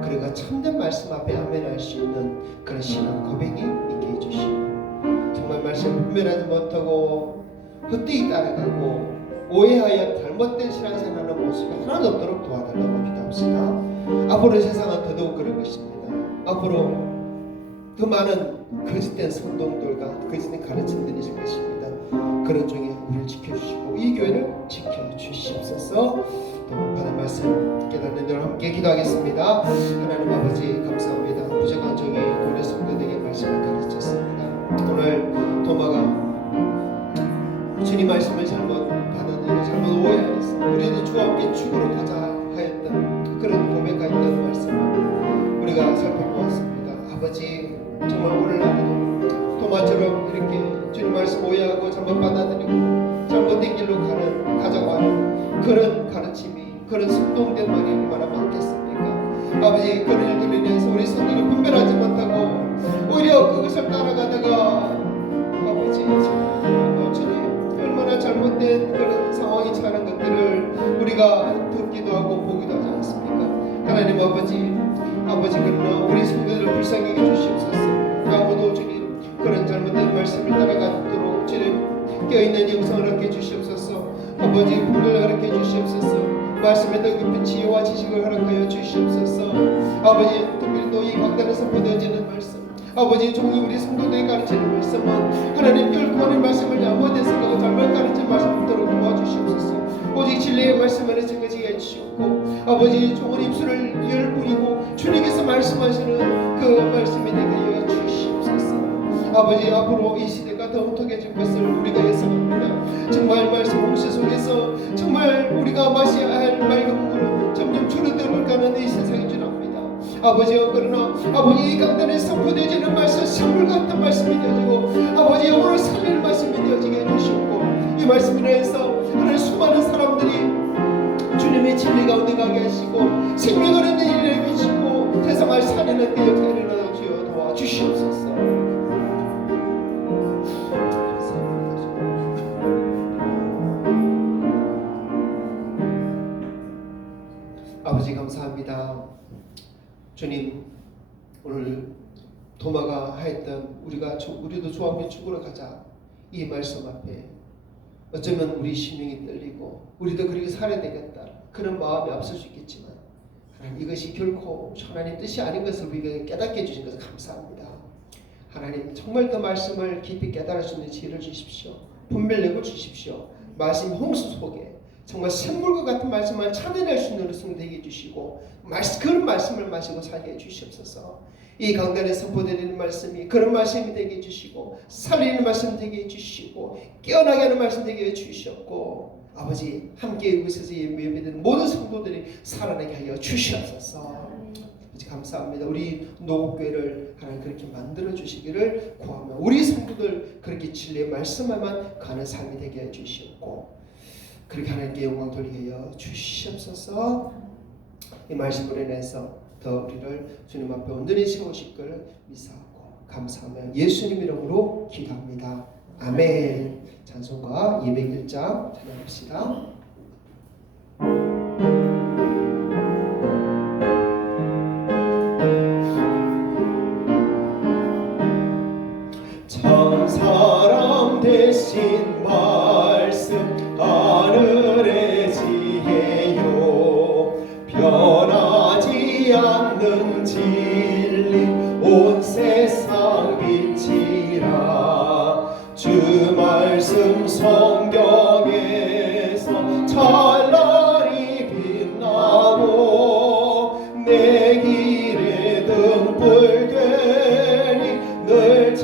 그리고 참된 말씀 앞에 아멘할 수 있는 그런 신앙 고백이 있게 해주시고 정말 말씀 분별하지 못하고 헛되이 따라가고 오해하여 잘못된 신앙생활하는 모습이 하나도 없도록 도와달라고 기도합시다. 앞으로 세상은 더더욱 그럴 것입니다. 앞으로 더 많은 거짓된 성동들과 거짓된 가르침들이 있을 것입니다. 그런 중에 우리를 지켜주시고 이 교회를 지켜주시옵소서. 또 받은 말씀 깨닫는 대로 함께 기도하겠습니다. 하나님 아버지 감사합니다. 부족한 종이 우리 성도들에게 말씀을 가르쳤습니다. 오늘 도마가 주님 말씀을 잘못 받았는데 잘못 오해하였습니다. 우리도 주와 함께 죽으러 가자 하였던 그런 고백하였던 말씀을 우리가 살펴보았습니다. 아버지 정말 오늘날에도 도마처럼 이렇게 주님 말씀 오해하고 잘못 받아들이고 잘못된 길로 가자고 하는 그런 가르침이 그런 숙동된 말이 얼마나 많겠습니까? 아버지 그런 일들로 인해서 우리 성도를 분별하지 못하고 오히려 그것을 따라가다가 아버지 주님 얼마나 잘못된 그런 상황이 처하는 것들을 우리가 듣기도 하고 보기도 하지 않습니까? 하나님 아버지 그러나 우리 성도들을 불쌍히 해주시옵소서. 아무도 주님 그런 잘못된 말씀을 따라가도록 주님 깨어있는 영성을 얻게 해주시옵소서. 아버지 분별을 가르쳐 주시옵소서. 말씀에 더 깊은 지혜와 지식을 허락하여 주시옵소서. 아버지 특별히 또 이 강단에서 보내지는 말씀 아버지 종이 우리 성도들이 가르치는 말씀은 하나님 결코 하는 말씀을 잘못된 생각을 잘못 가르친 말씀도록 도와주시옵소서. 오직 진리의 말씀만을 증거지게 해주시옵고 아버지 종은 입술을 열 뿐이고 주님께서 말씀하시는 그 말씀이 되게 하여 주시옵소서. 아버지 앞으로 이 시대가 더 혼탁해질 것을 우리가 예상합니다. 정말 말씀 홍시 속에서 정말 우리가 마셔야 할 맑은 물은 점점 줄어들어가는 이 세상인 줄 압니다. 아버지여 그러나 아버지 이 강단에 선포되어지는 말씀 선물 같은 말씀이 되어지고 아버지 영혼을 살리는 말씀이 되어지게 해주시고 이 말씀으로 해서 하나님 수많은 사람들이 주님의 진리 가운데 가게 하시고 생명을 얻는 일을 해주시고 세상을 살리는 그 역사를 일어나 주여 도와주시옵소서. 아버지 감사합니다. 주님 오늘 도마가 하였던 우리도 주와 함께 죽으러 가자 이 말씀 앞에 어쩌면 우리 심령이 떨리고 우리도 그렇게 살아야 되겠다 그런 마음이 앞설 수 있겠지만 하나님 이것이 결코 하나님 뜻이 아닌 것을 우리에게 깨닫게 해주신 것을 감사합니다. 하나님 정말 그 말씀을 깊이 깨달을 수 있는 지혜를 주십시오. 분별력을 주십시오. 말씀 홍수 속에 정말 샘물과 같은 말씀만 찾아낼 수 있는 우리 되게 해주시고 그런 말씀을 마시고 살게 해주시옵소서. 이 강단에 선포되는 말씀이 그런 말씀이 되게 해주시고 살리는 말씀 되게 해주시고 깨어나게 하는 말씀 되게 해주시옵고 아버지 함께 여기서 예배드리는 모든 성도들이 살아나게 하여 주시옵소서. 아버지 감사합니다. 우리 노국교회를 하나님 그렇게 만들어 주시기를 구하며 우리 성도들 그렇게 진리의 말씀만 가는 삶이 되게 해 주시옵고 그렇게 하나님께 영광 돌리게 하여 주시옵소서. 이 말씀으로 인해서 더 우리를 주님 앞에 온전히 세우실 걸 믿사옵고 감사하며 예수님 이름으로 기도합니다. 아멘. 찬송가 201장 찬양합시다. 참 사람 대신 말씀 하늘의 지혜요 변하지 않는 진리 온 세상 빛이라 주 말씀 성경에서 찬란히 빛나고 내 길에 등불 되니 늘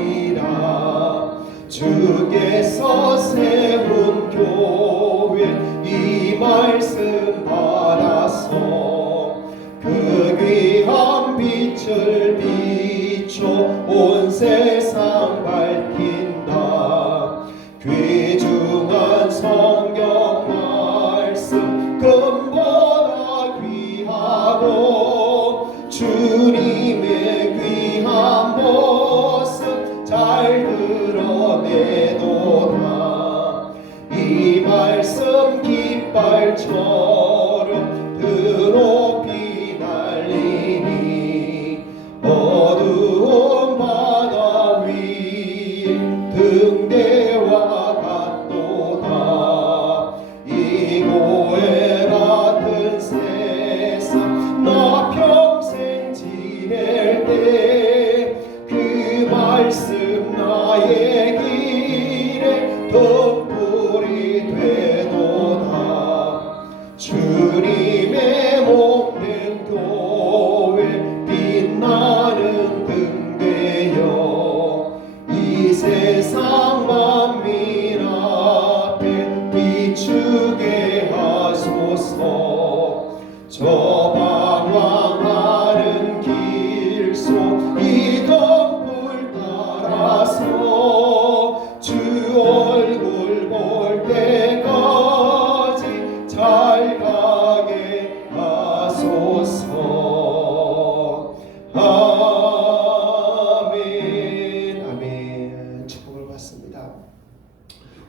찬송하리라 주께서 세운 교회 이 말씀 받아서 그 귀한 빛을 비춰 온 세상 밝힌다 귀중한 성경 말씀 금보다 귀하고 주님의 귀한 모습 잘 드러내도다 이 말씀 깃발처럼 드높이 날리니 어두운 바다 위에 등대와 같도다 이 고해 같은 세상 나 평생 지낼 때 그 말씀 나의 길에 등불이 되도다 주님의 몸된 교회 빛나는 등대여 이 세상 만민 앞에 비추게 하소서 저 방황하는 길속 이 등불 따라서 주 얼굴 볼 때까지 잘 가게 하소서. 아멘. 아멘. 축복을 받습니다.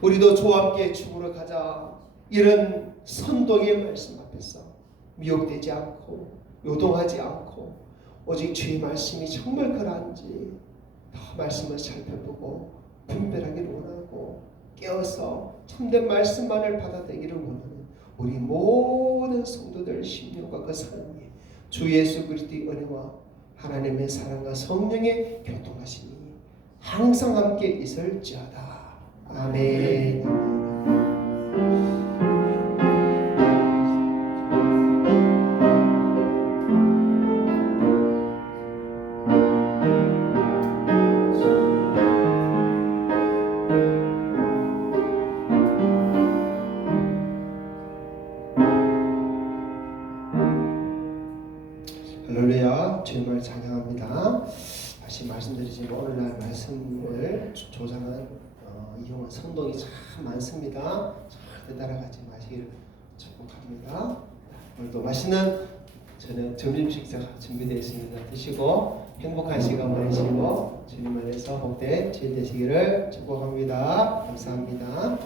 우리도 주와 함께 죽으러 가자. 이런 선동의 말씀 앞에서 미혹되지 않고 요동하지 않고 오직 주의 말씀이 정말 그러한지 더 말씀을 살펴보고 분별하기를 원하고 깨어서 참된 말씀만을 받아들이기를 원하는 우리 모든 성도들 심령과 그 사랑이 주 예수 그리스도의 은혜와 하나님의 사랑과 성령의 교통하심이 항상 함께 있을지어다. 아멘. 할렐루야. 주님을 찬양합니다. 다시 말씀드리지만 오늘날 말씀을 조장한 이용한 성동이 참 많습니다. 절대 따라가지 마시기를 축복합니다. 오늘도 맛있는 저녁 점심 식사 준비되어 있습니다. 드시고 행복한 시간 보내시고 주님 안에서 복된 주일 되시기를 축복합니다. 감사합니다.